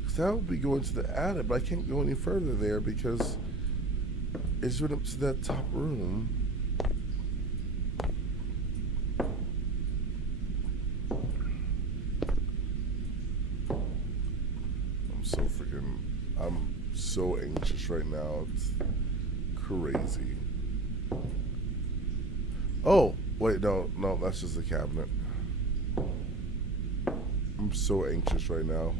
Because that would be going to the attic, but I can't go any further there because it's went up to that top room. I'm so anxious right now. It's crazy. Oh, wait, no, that's just a cabinet. I'm so anxious right now.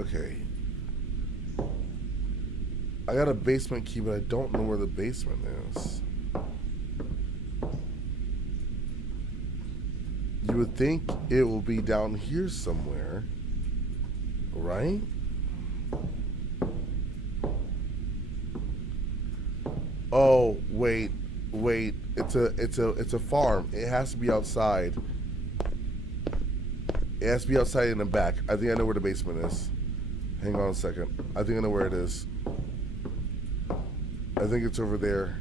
Okay. I got a basement key, but I don't know where the basement is. You would think it will be down here somewhere, right? Oh, wait. It's a farm. It has to be outside. It has to be outside in the back. I think I know where the basement is. Hang on a second. I think I know where it is. I think it's over there.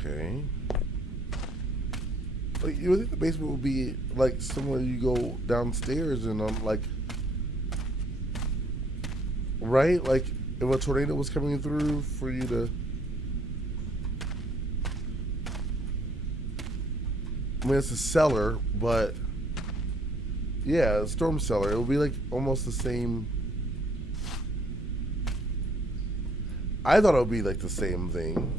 Okay. Like, you would think the basement would be like somewhere you go downstairs and like, right? Like if a tornado was coming through for you to. I mean, it's a cellar, but yeah, a storm cellar. It would be like almost the same. I thought it would be like the same thing.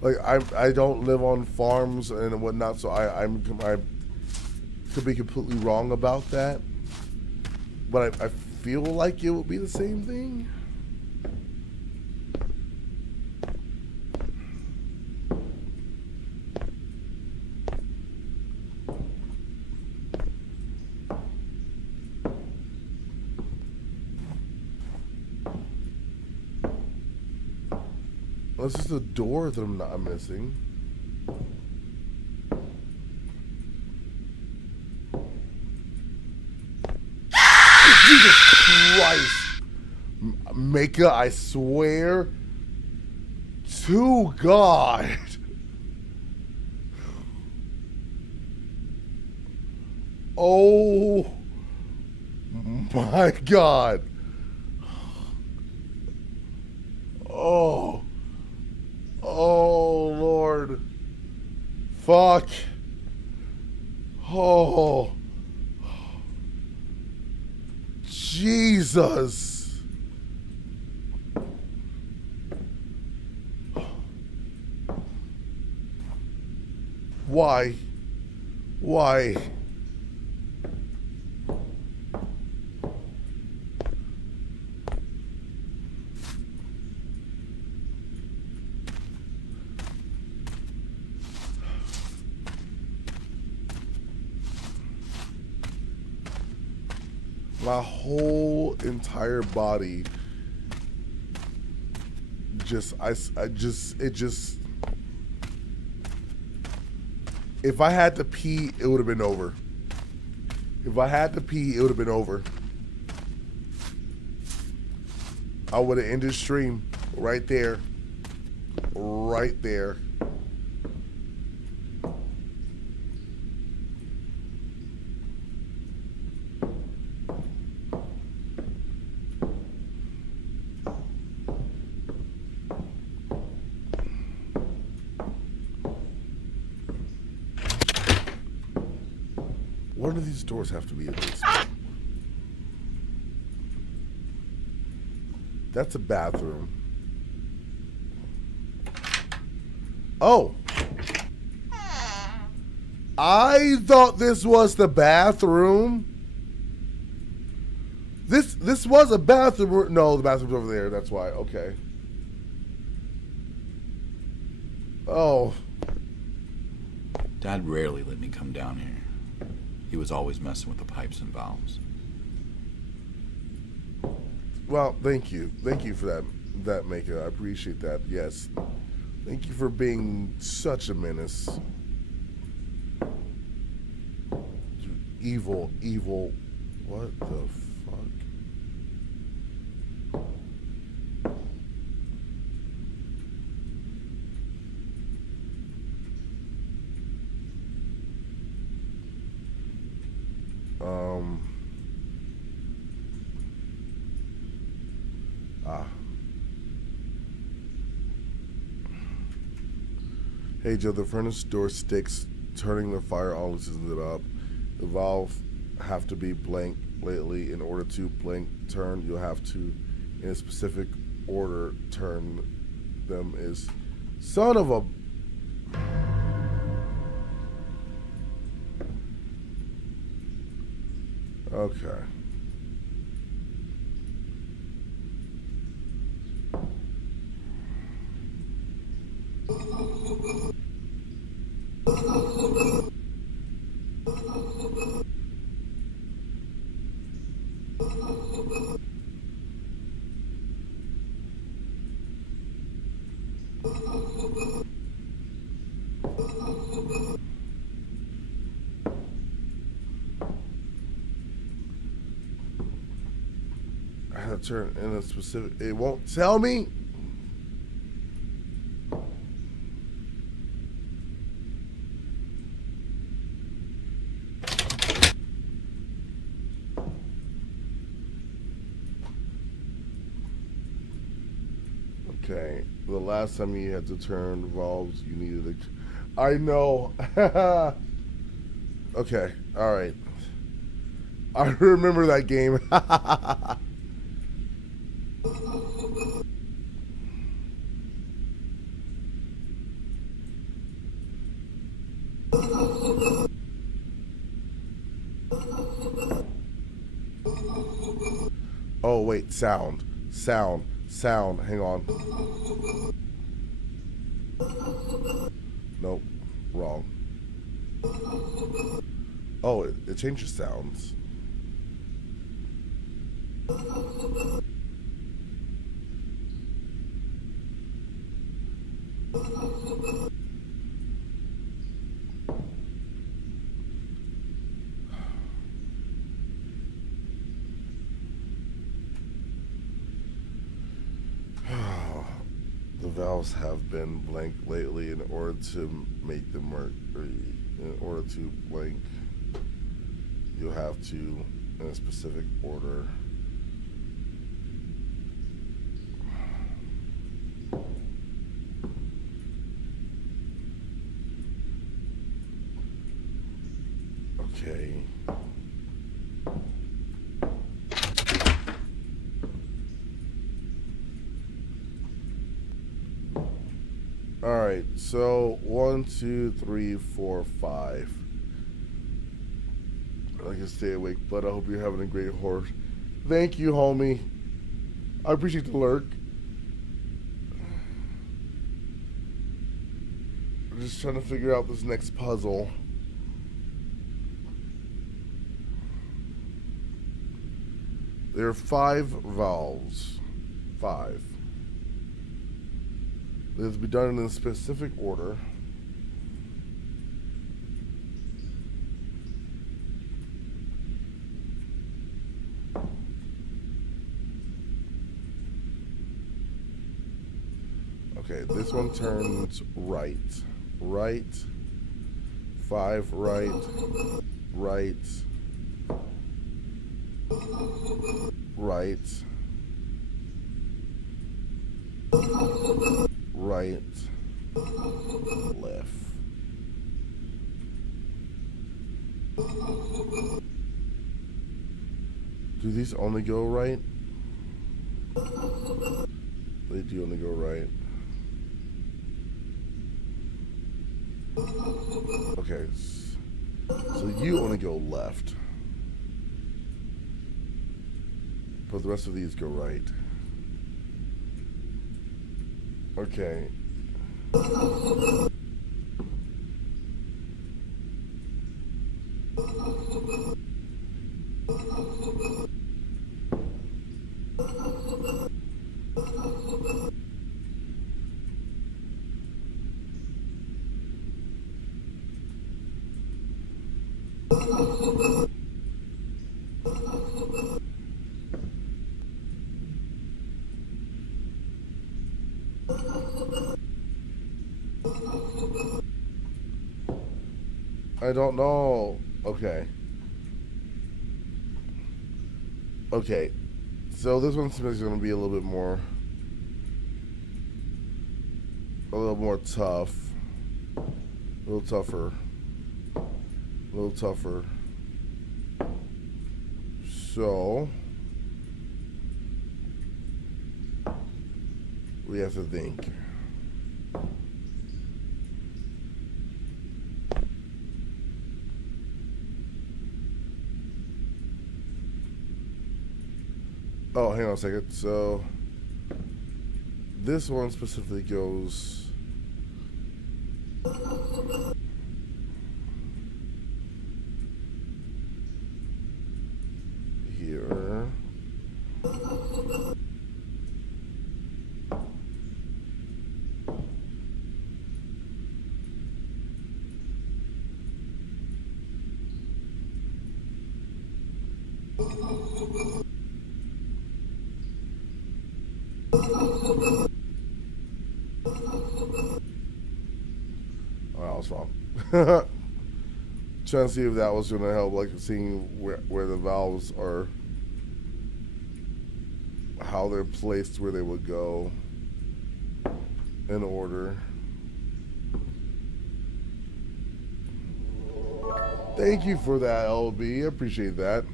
Like I don't live on farms and whatnot, so I could be completely wrong about that. But I feel like it would be the same thing. This is the door that I'm not missing. Jesus Christ. Micah, I swear to God. Oh my God. Oh, Lord. Fuck. Oh. Jesus. Why? Why? My whole entire body if I had to pee, it would have been over. If I had to pee, it would have been over. I would have ended stream right there. Right there. One of these doors have to be a basement. That's a bathroom. Oh. I thought this was the bathroom. This was a bathroom. No, the bathroom's over there. That's why. Okay. Oh. Dad rarely let me come down here. He was always messing with the pipes and valves. Well, thank you. Thank you for that, Maka. I appreciate that. Yes. Thank you for being such a menace. You evil, evil. What the fuck? Hey Joe, the furnace door sticks. Turning the fire on loosens it up. The valve have to be blank lately. In order to blank turn, you'll have to, in a specific order, turn them. Is son of a. Okay. I had to turn in a specific. It won't tell me. Okay, the last time you had to turn valves, you needed a. I know. Okay, all right. I remember that game. Oh wait, sound. Hang on. Nope, wrong. Oh, it changes sounds. The valves have been blank lately. In order to make them work, in order to blank, you'll have to, in a specific order. Okay. All right. Alright, so 1, 2, 3, 4, 5. I can stay awake, but I hope you're having a great horse. Thank you, homie. I appreciate the lurk. I'm just trying to figure out this next puzzle. There are 5 valves. 5. They have to be done in a specific order. Okay, this one turns right. Right. 5 right. Right. Right. Right. Left. Do these only go right? They do only go right. Okay, so you only go left. But the rest of these go right. Okay. I don't know. Okay. Okay. So this one seems going to be a little bit more... a little more tough. A little tougher. A little tougher. So... we have to think. Oh, hang on a second. So, this one specifically goes here. Oh, I was wrong. Trying to see if that was going to help, like seeing where the valves are, how they're placed, where they would go in order. Thank you for that, LB. I appreciate that.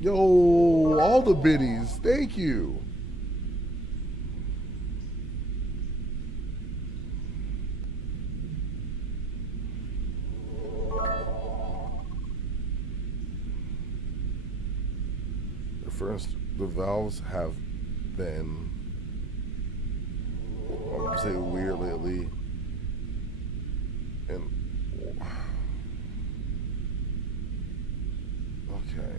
Yo, all the biddies. Thank you. First, the valves have been, I'm gonna say, weird lately. And okay.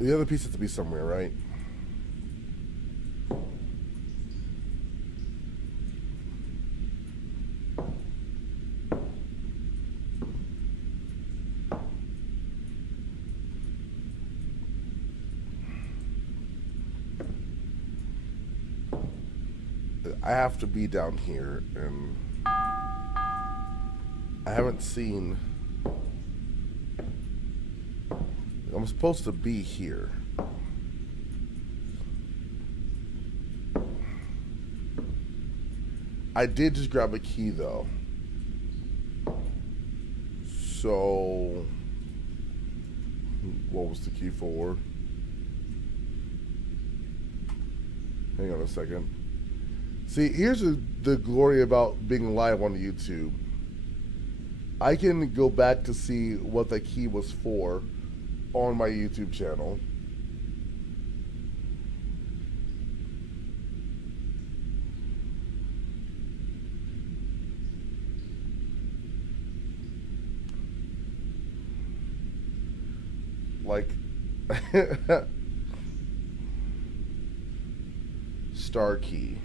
The other piece has to be somewhere, right? I have to be down here, and I haven't seen... I'm supposed to be here. I did just grab a key though. So, what was the key for? Hang on a second. See, here's the glory about being live on YouTube. I can go back to see what the key was for on my YouTube channel. Like, star key.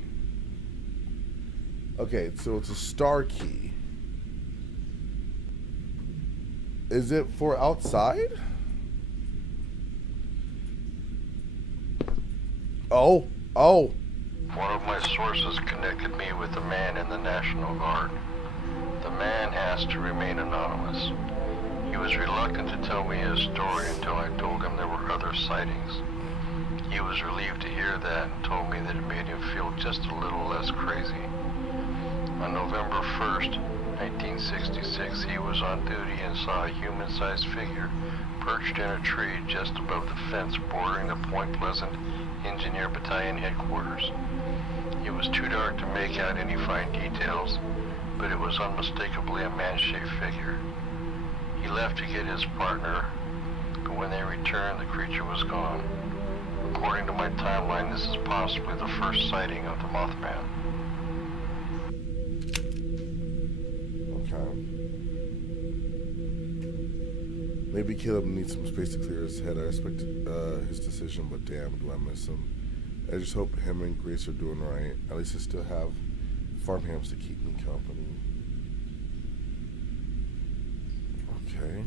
Okay, so it's a star key. Is it for outside? Oh. One of my sources connected me with a man in the National Guard. The man asked to remain anonymous. He was reluctant to tell me his story until I told him there were other sightings. He was relieved to hear that and told me that it made him feel just a little less crazy. On November 1st, 1966, he was on duty and saw a human-sized figure perched in a tree just above the fence bordering the Point Pleasant Engineer Battalion headquarters. It was too dark to make out any fine details, but it was unmistakably a man-shaped figure. He left to get his partner, but when they returned, the creature was gone. According to my timeline, this is possibly the first sighting of the Mothman. Okay. Maybe Caleb needs some space to clear his head. I respect his decision, but damn, do I miss him. I just hope him and Grace are doing right. At least I still have farmhands to keep me company. Okay.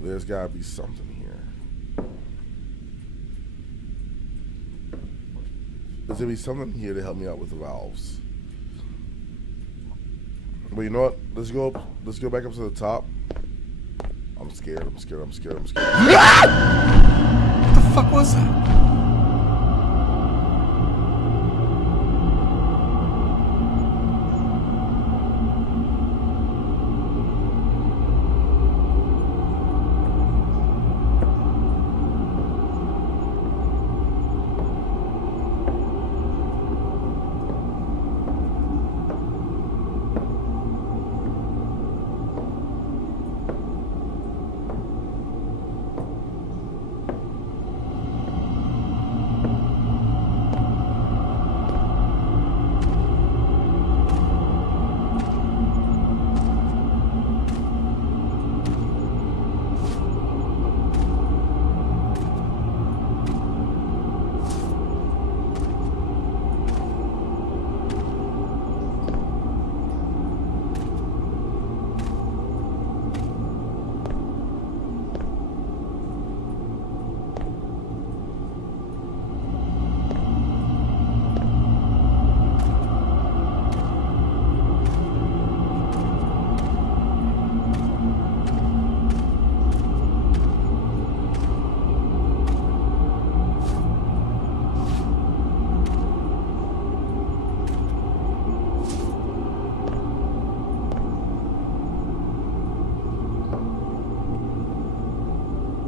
There's gotta be something here. There's gonna be something here to help me out with the valves. But you know what? Let's go back up to the top. I'm scared. What the fuck was that?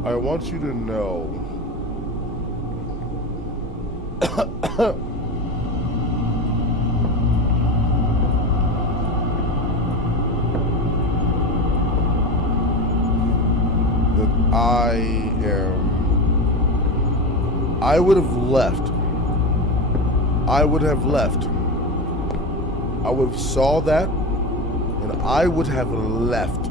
I want you to know that I would have left. I would have saw that and I would have left.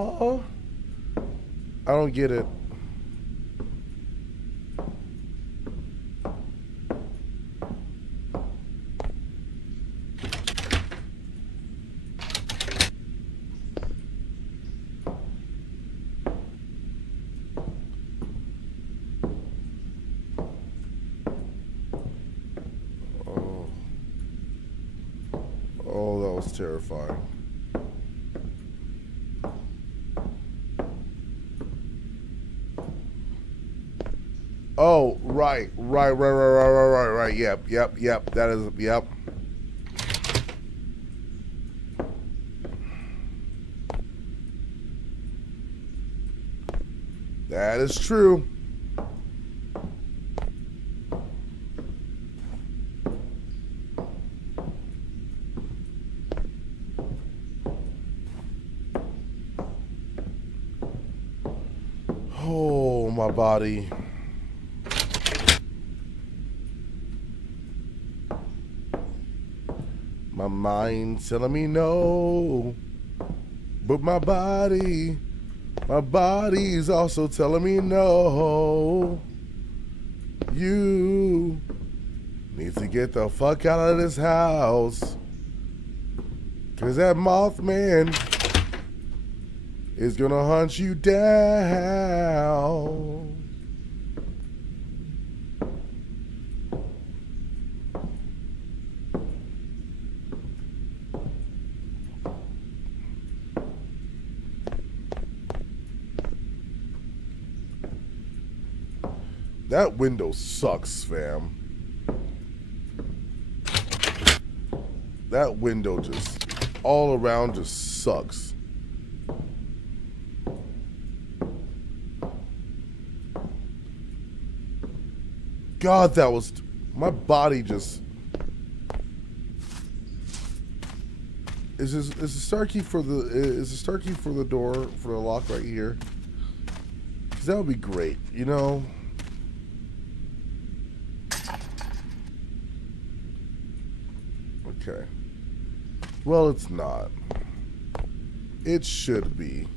Huh? I don't get it. Oh, that was terrifying. Oh, right. Yep. That is, yep. That is true. Oh, my body. My mind's telling me no, but my body's also telling me no. You need to get the fuck out of this house, 'cause that Mothman is gonna hunt you down. That window sucks, fam. That window just all around just sucks. God, that was, my body just. Is the star key for the door for the lock right here? 'Cause that would be great, you know. Okay. Well, it's not. It should be.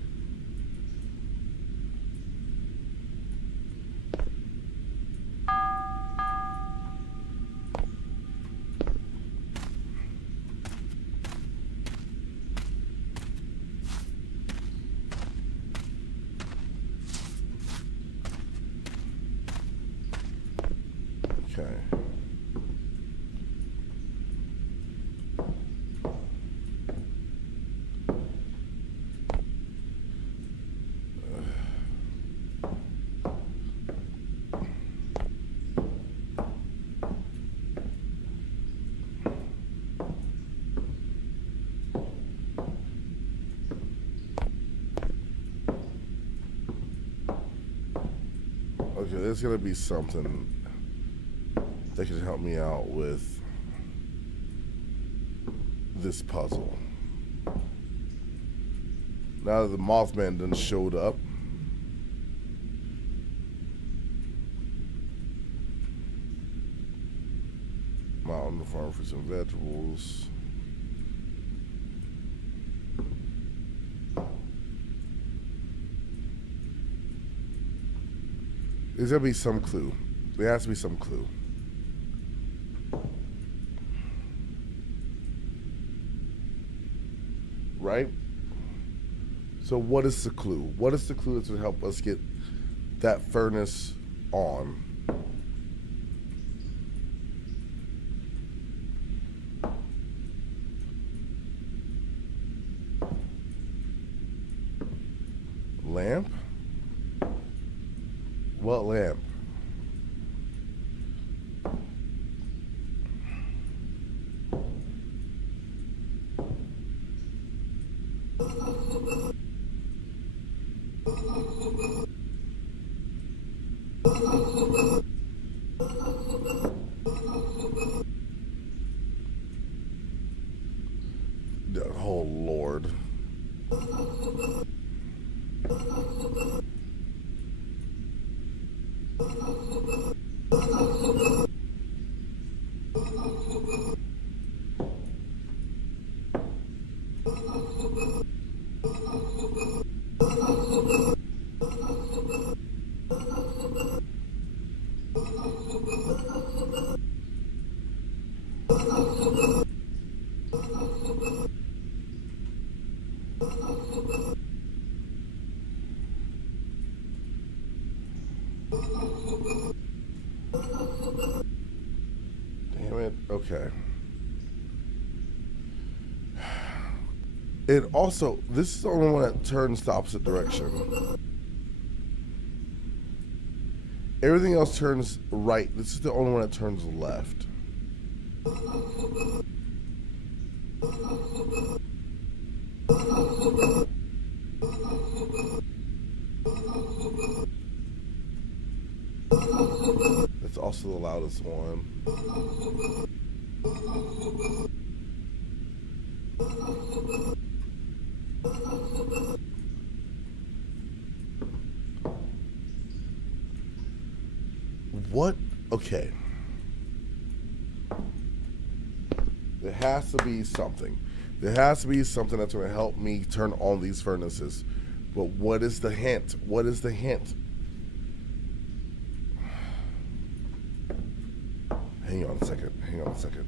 Okay. Okay, there's gonna be something that can help me out with this puzzle. Now that the Mothman done showed up. I'm out on the farm for some vegetables. There's gonna be some clue. There has to be some clue. Right? So what is the clue? What is the clue that will help us get that furnace on? Lamp? What lamp? Okay. It also, this is the only one that turns the opposite direction. Everything else turns right. This is the only one that turns left. That's also the loudest one. What? Okay. There has to be something. There has to be something that's going to help me turn on these furnaces. But what is the hint? What is the hint? Hang on a second. Hang on a second.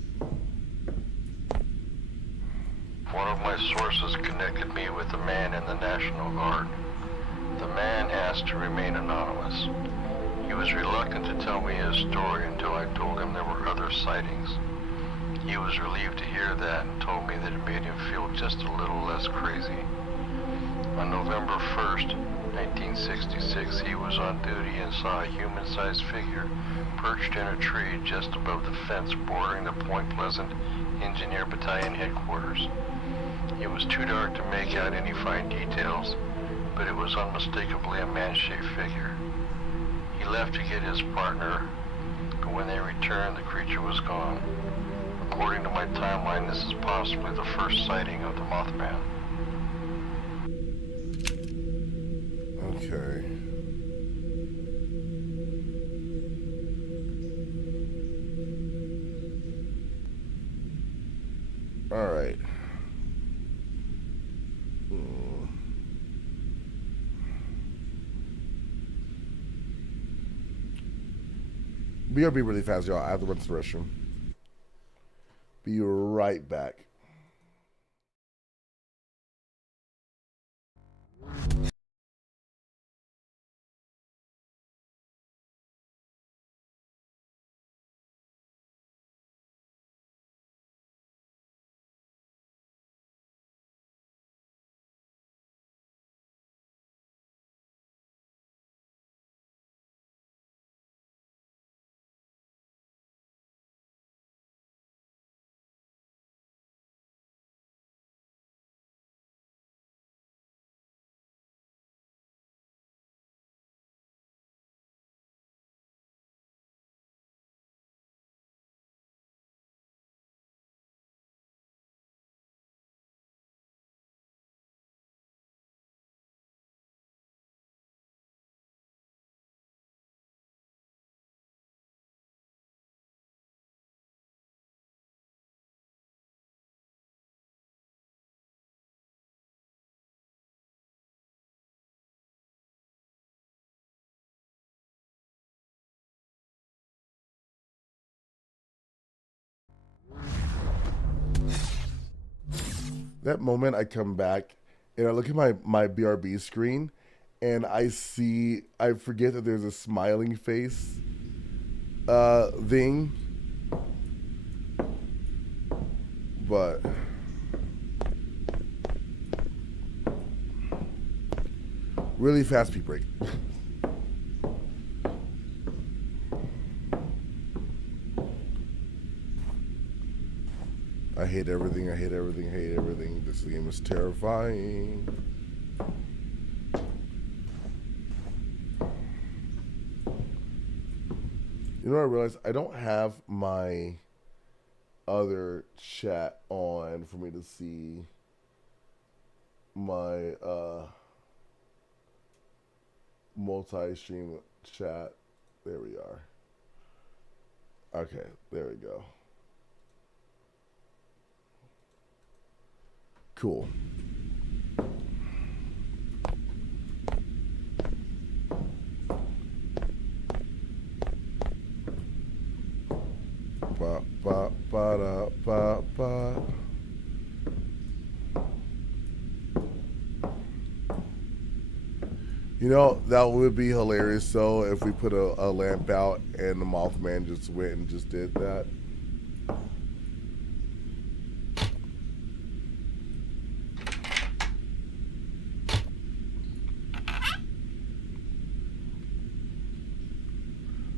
One of my sources connected me with a man in the National Guard. The man asked to remain anonymous. He was reluctant to tell me his story until I told him there were other sightings. He was relieved to hear that and told me that it made him feel just a little less crazy. On November 1st, 1966, he was on duty and saw a human-sized figure perched in a tree just above the fence bordering the Point Pleasant Engineer Battalion headquarters. It was too dark to make out any fine details, but it was unmistakably a man-shaped figure. He left to get his partner, but when they returned, the creature was gone. According to my timeline, this is possibly the first sighting of the Mothman. Okay. All right. BRB really fast, y'all. I have to run to the restroom. Be right back. That moment I come back and I look at my BRB screen and I forget that there's a smiling face thing. But really fast pee break. I hate everything, I hate everything, I hate everything. This game is terrifying. You know what I realized? I don't have my other chat on for me to see my multi-stream chat. There we are. Okay, there we go. Cool. Ba ba ba da ba ba. You know, that would be hilarious though if we put a lamp out and the Mothman just went and just did that.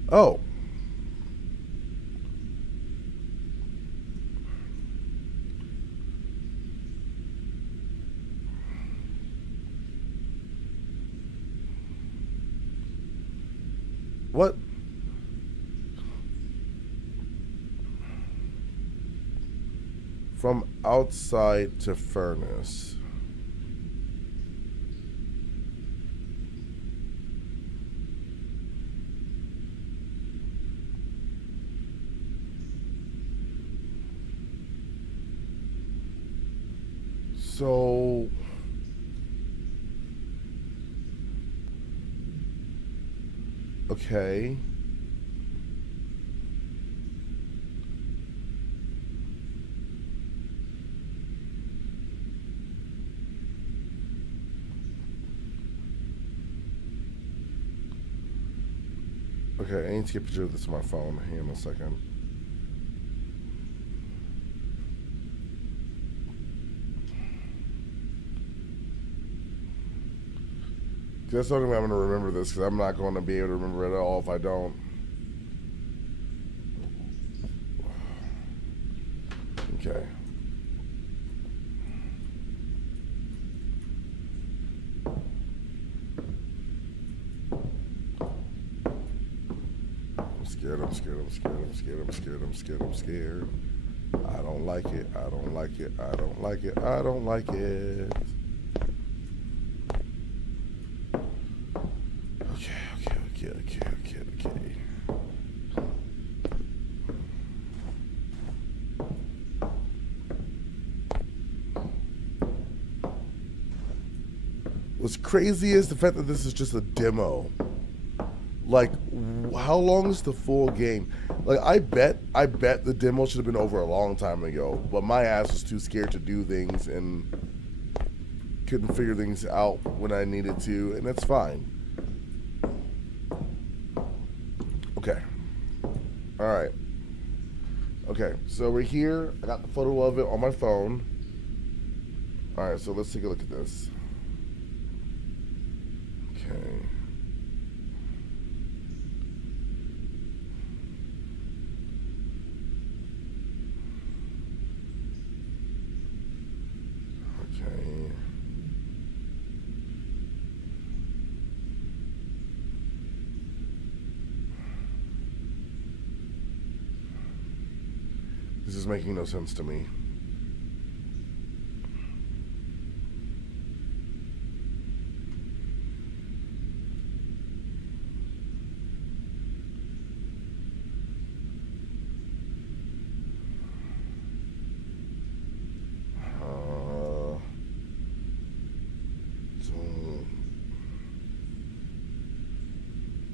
Oh. What? From outside to furnace. So okay. Okay, I need to get a picture of this on my phone. Hang on a second. That's the only way I'm going to remember this, because I'm not going to be able to remember it at all if I don't. Okay. I'm scared, I'm scared, I'm scared, I'm scared, I'm scared, I'm scared, I'm scared. I don't like it, I don't like it, I don't like it, I don't like it. Okay. What's crazy is the fact that this is just a demo. Like, how long is the full game? Like, I bet the demo should have been over a long time ago, but my ass was too scared to do things and couldn't figure things out when I needed to, and that's fine. Okay. All right. Okay, so we're here. I got the photo of it on my phone. All right, so let's take a look at this. Okay. Okay. This is making no sense to me.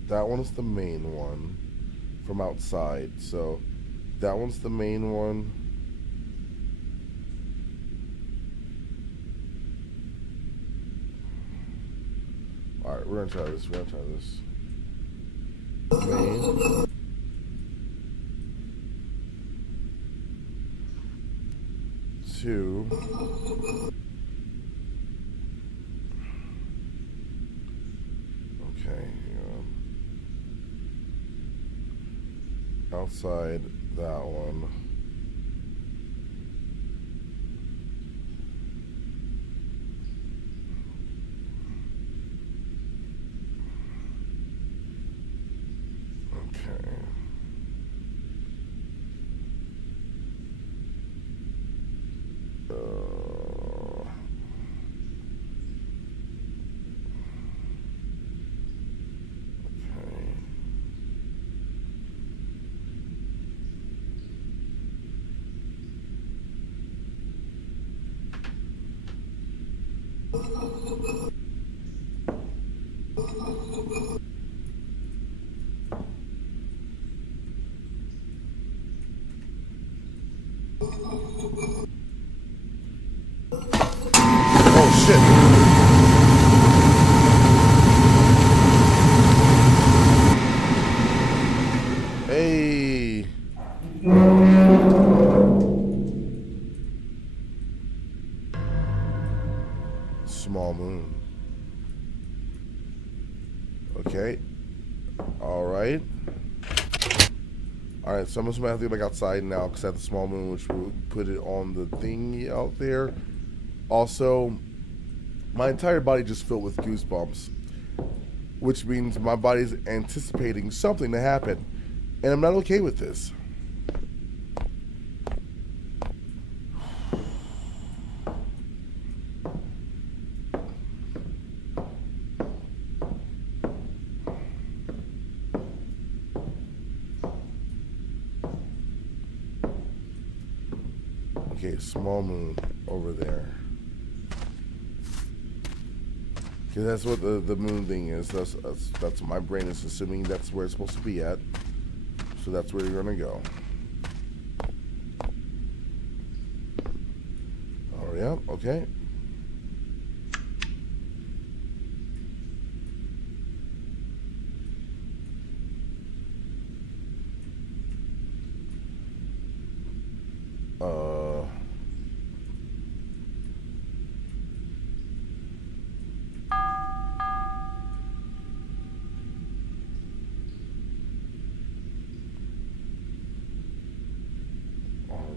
That one's the main one from outside, so that one's the main one. Alright, we're gonna try this. Main. Two. Okay, outside that one. Okay. Oh shit. Hey. Small moon. Okay. All right. All right, so I'm just gonna have to go back outside now because I have the small moon, which will put it on the thingy out there. Also, my entire body just filled with goosebumps, which means my body's anticipating something to happen, and I'm not okay with this. Okay, small moon over there. Okay, that's what the moon thing is. That's my brain is assuming that's where it's supposed to be at. So that's where you're gonna go. Oh yeah, okay.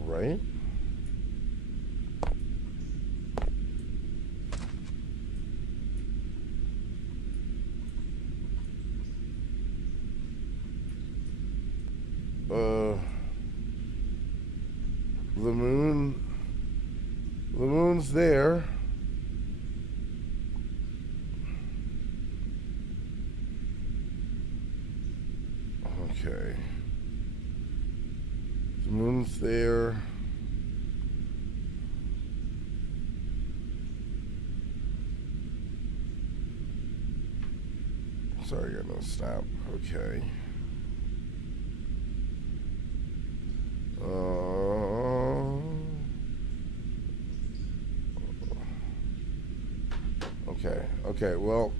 Right. The moon's there. Okay. The moon's there. Sorry, I got no snap. Okay. Okay. Okay. Well.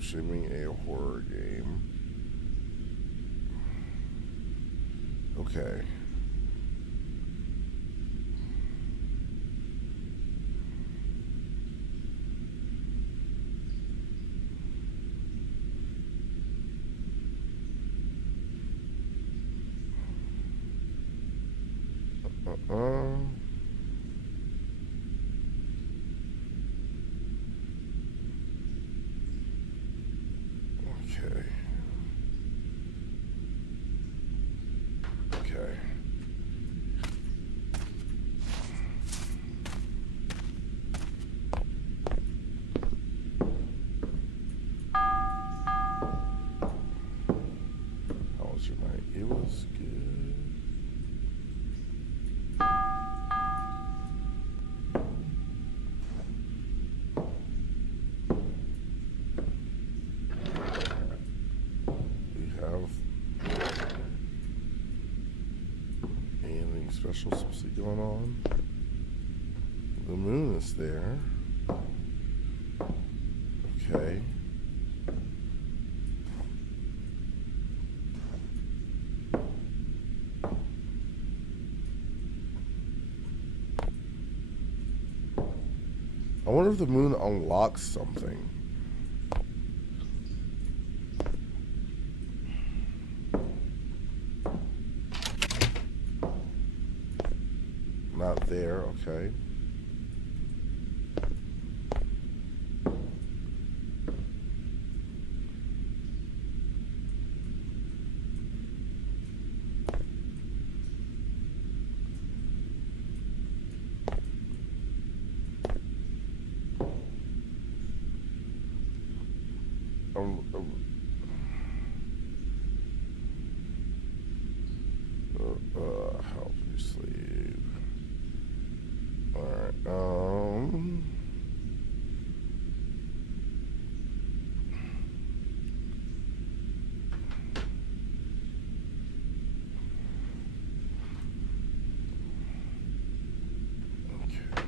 Shimming a horror game. Okay. Okay. Okay. How was your night? It was good. Anything special supposed to be going on? The moon is there. Okay. I wonder if the moon unlocks something. Not there, okay. Help you sleep. Alright, okay.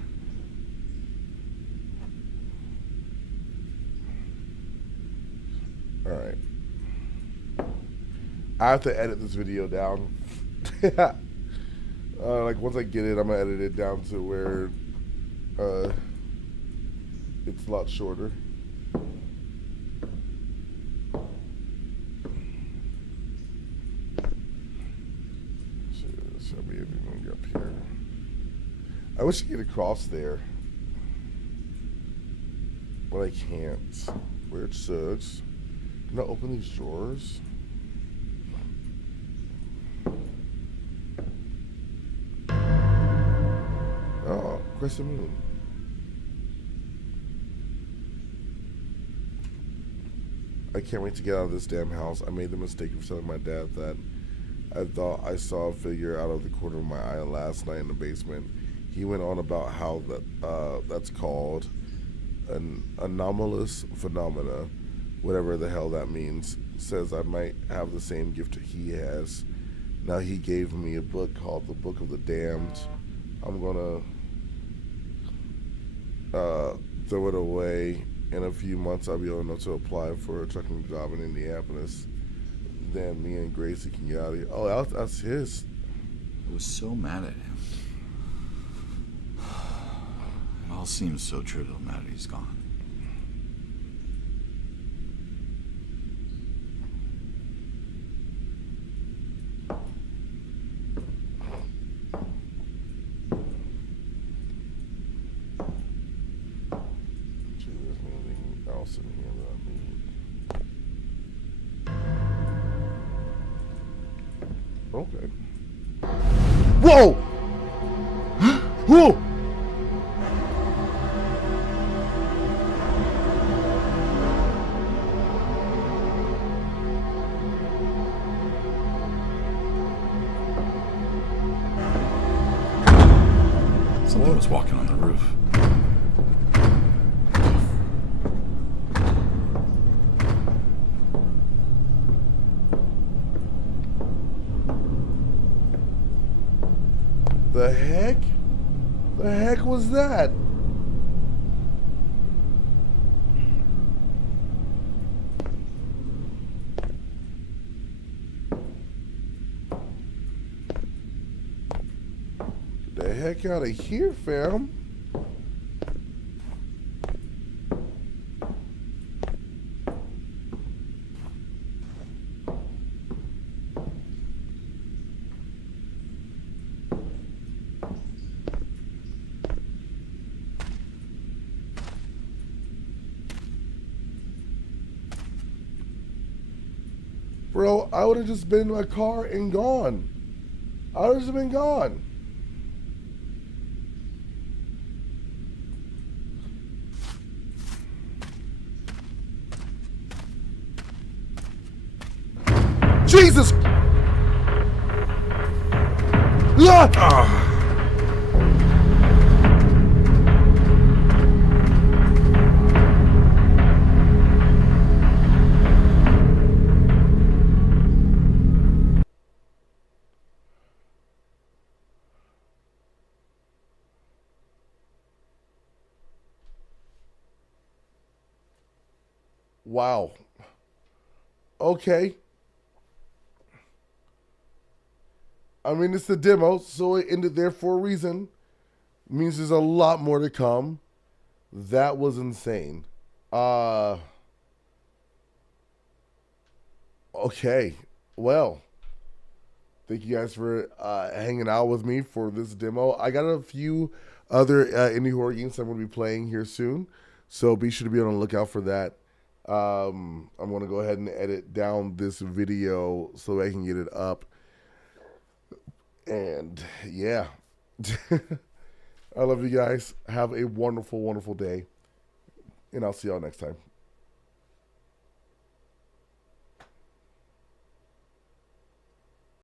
Alright. I have to edit this video down. Like once I get it, I'm gonna edit it down to where it's a lot shorter. Should be able to get up here. I wish I could get across there, but I can't. Weird sucks. Can I open these drawers? Oh, Crescent Moon. I can't wait to get out of this damn house. I made the mistake of telling my dad that I thought I saw a figure out of the corner of my eye last night in the basement. He went on about how that's called an anomalous phenomena, whatever the hell that means. Says I might have the same gift he has. Now he gave me a book called The Book of the Damned. I'm gonna throw it away. In a few months, I'll be able enough to apply for a trucking job in Indianapolis. Then me and Gracie can get out of here. Oh, that's his. I was so mad at him. It all seems so trivial now that he's gone. Else in here that I need. Okay. Whoa! Whoa! Something was walking on the roof. The heck? The heck was that? Get the heck out of here, fam. Bro, I would have just been in my car and gone. I would have just been gone. Jesus! Ah! Wow. Okay. I mean, it's the demo, so it ended there for a reason. Means there's a lot more to come. That was insane. Okay. Well, thank you guys for hanging out with me for this demo. I got a few other indie horror games I'm going to be playing here soon, so be sure to be on the lookout for that. I'm going to go ahead and edit down this video so I can get it up. And yeah, I love you guys. Have a wonderful, wonderful day. And I'll see y'all next time.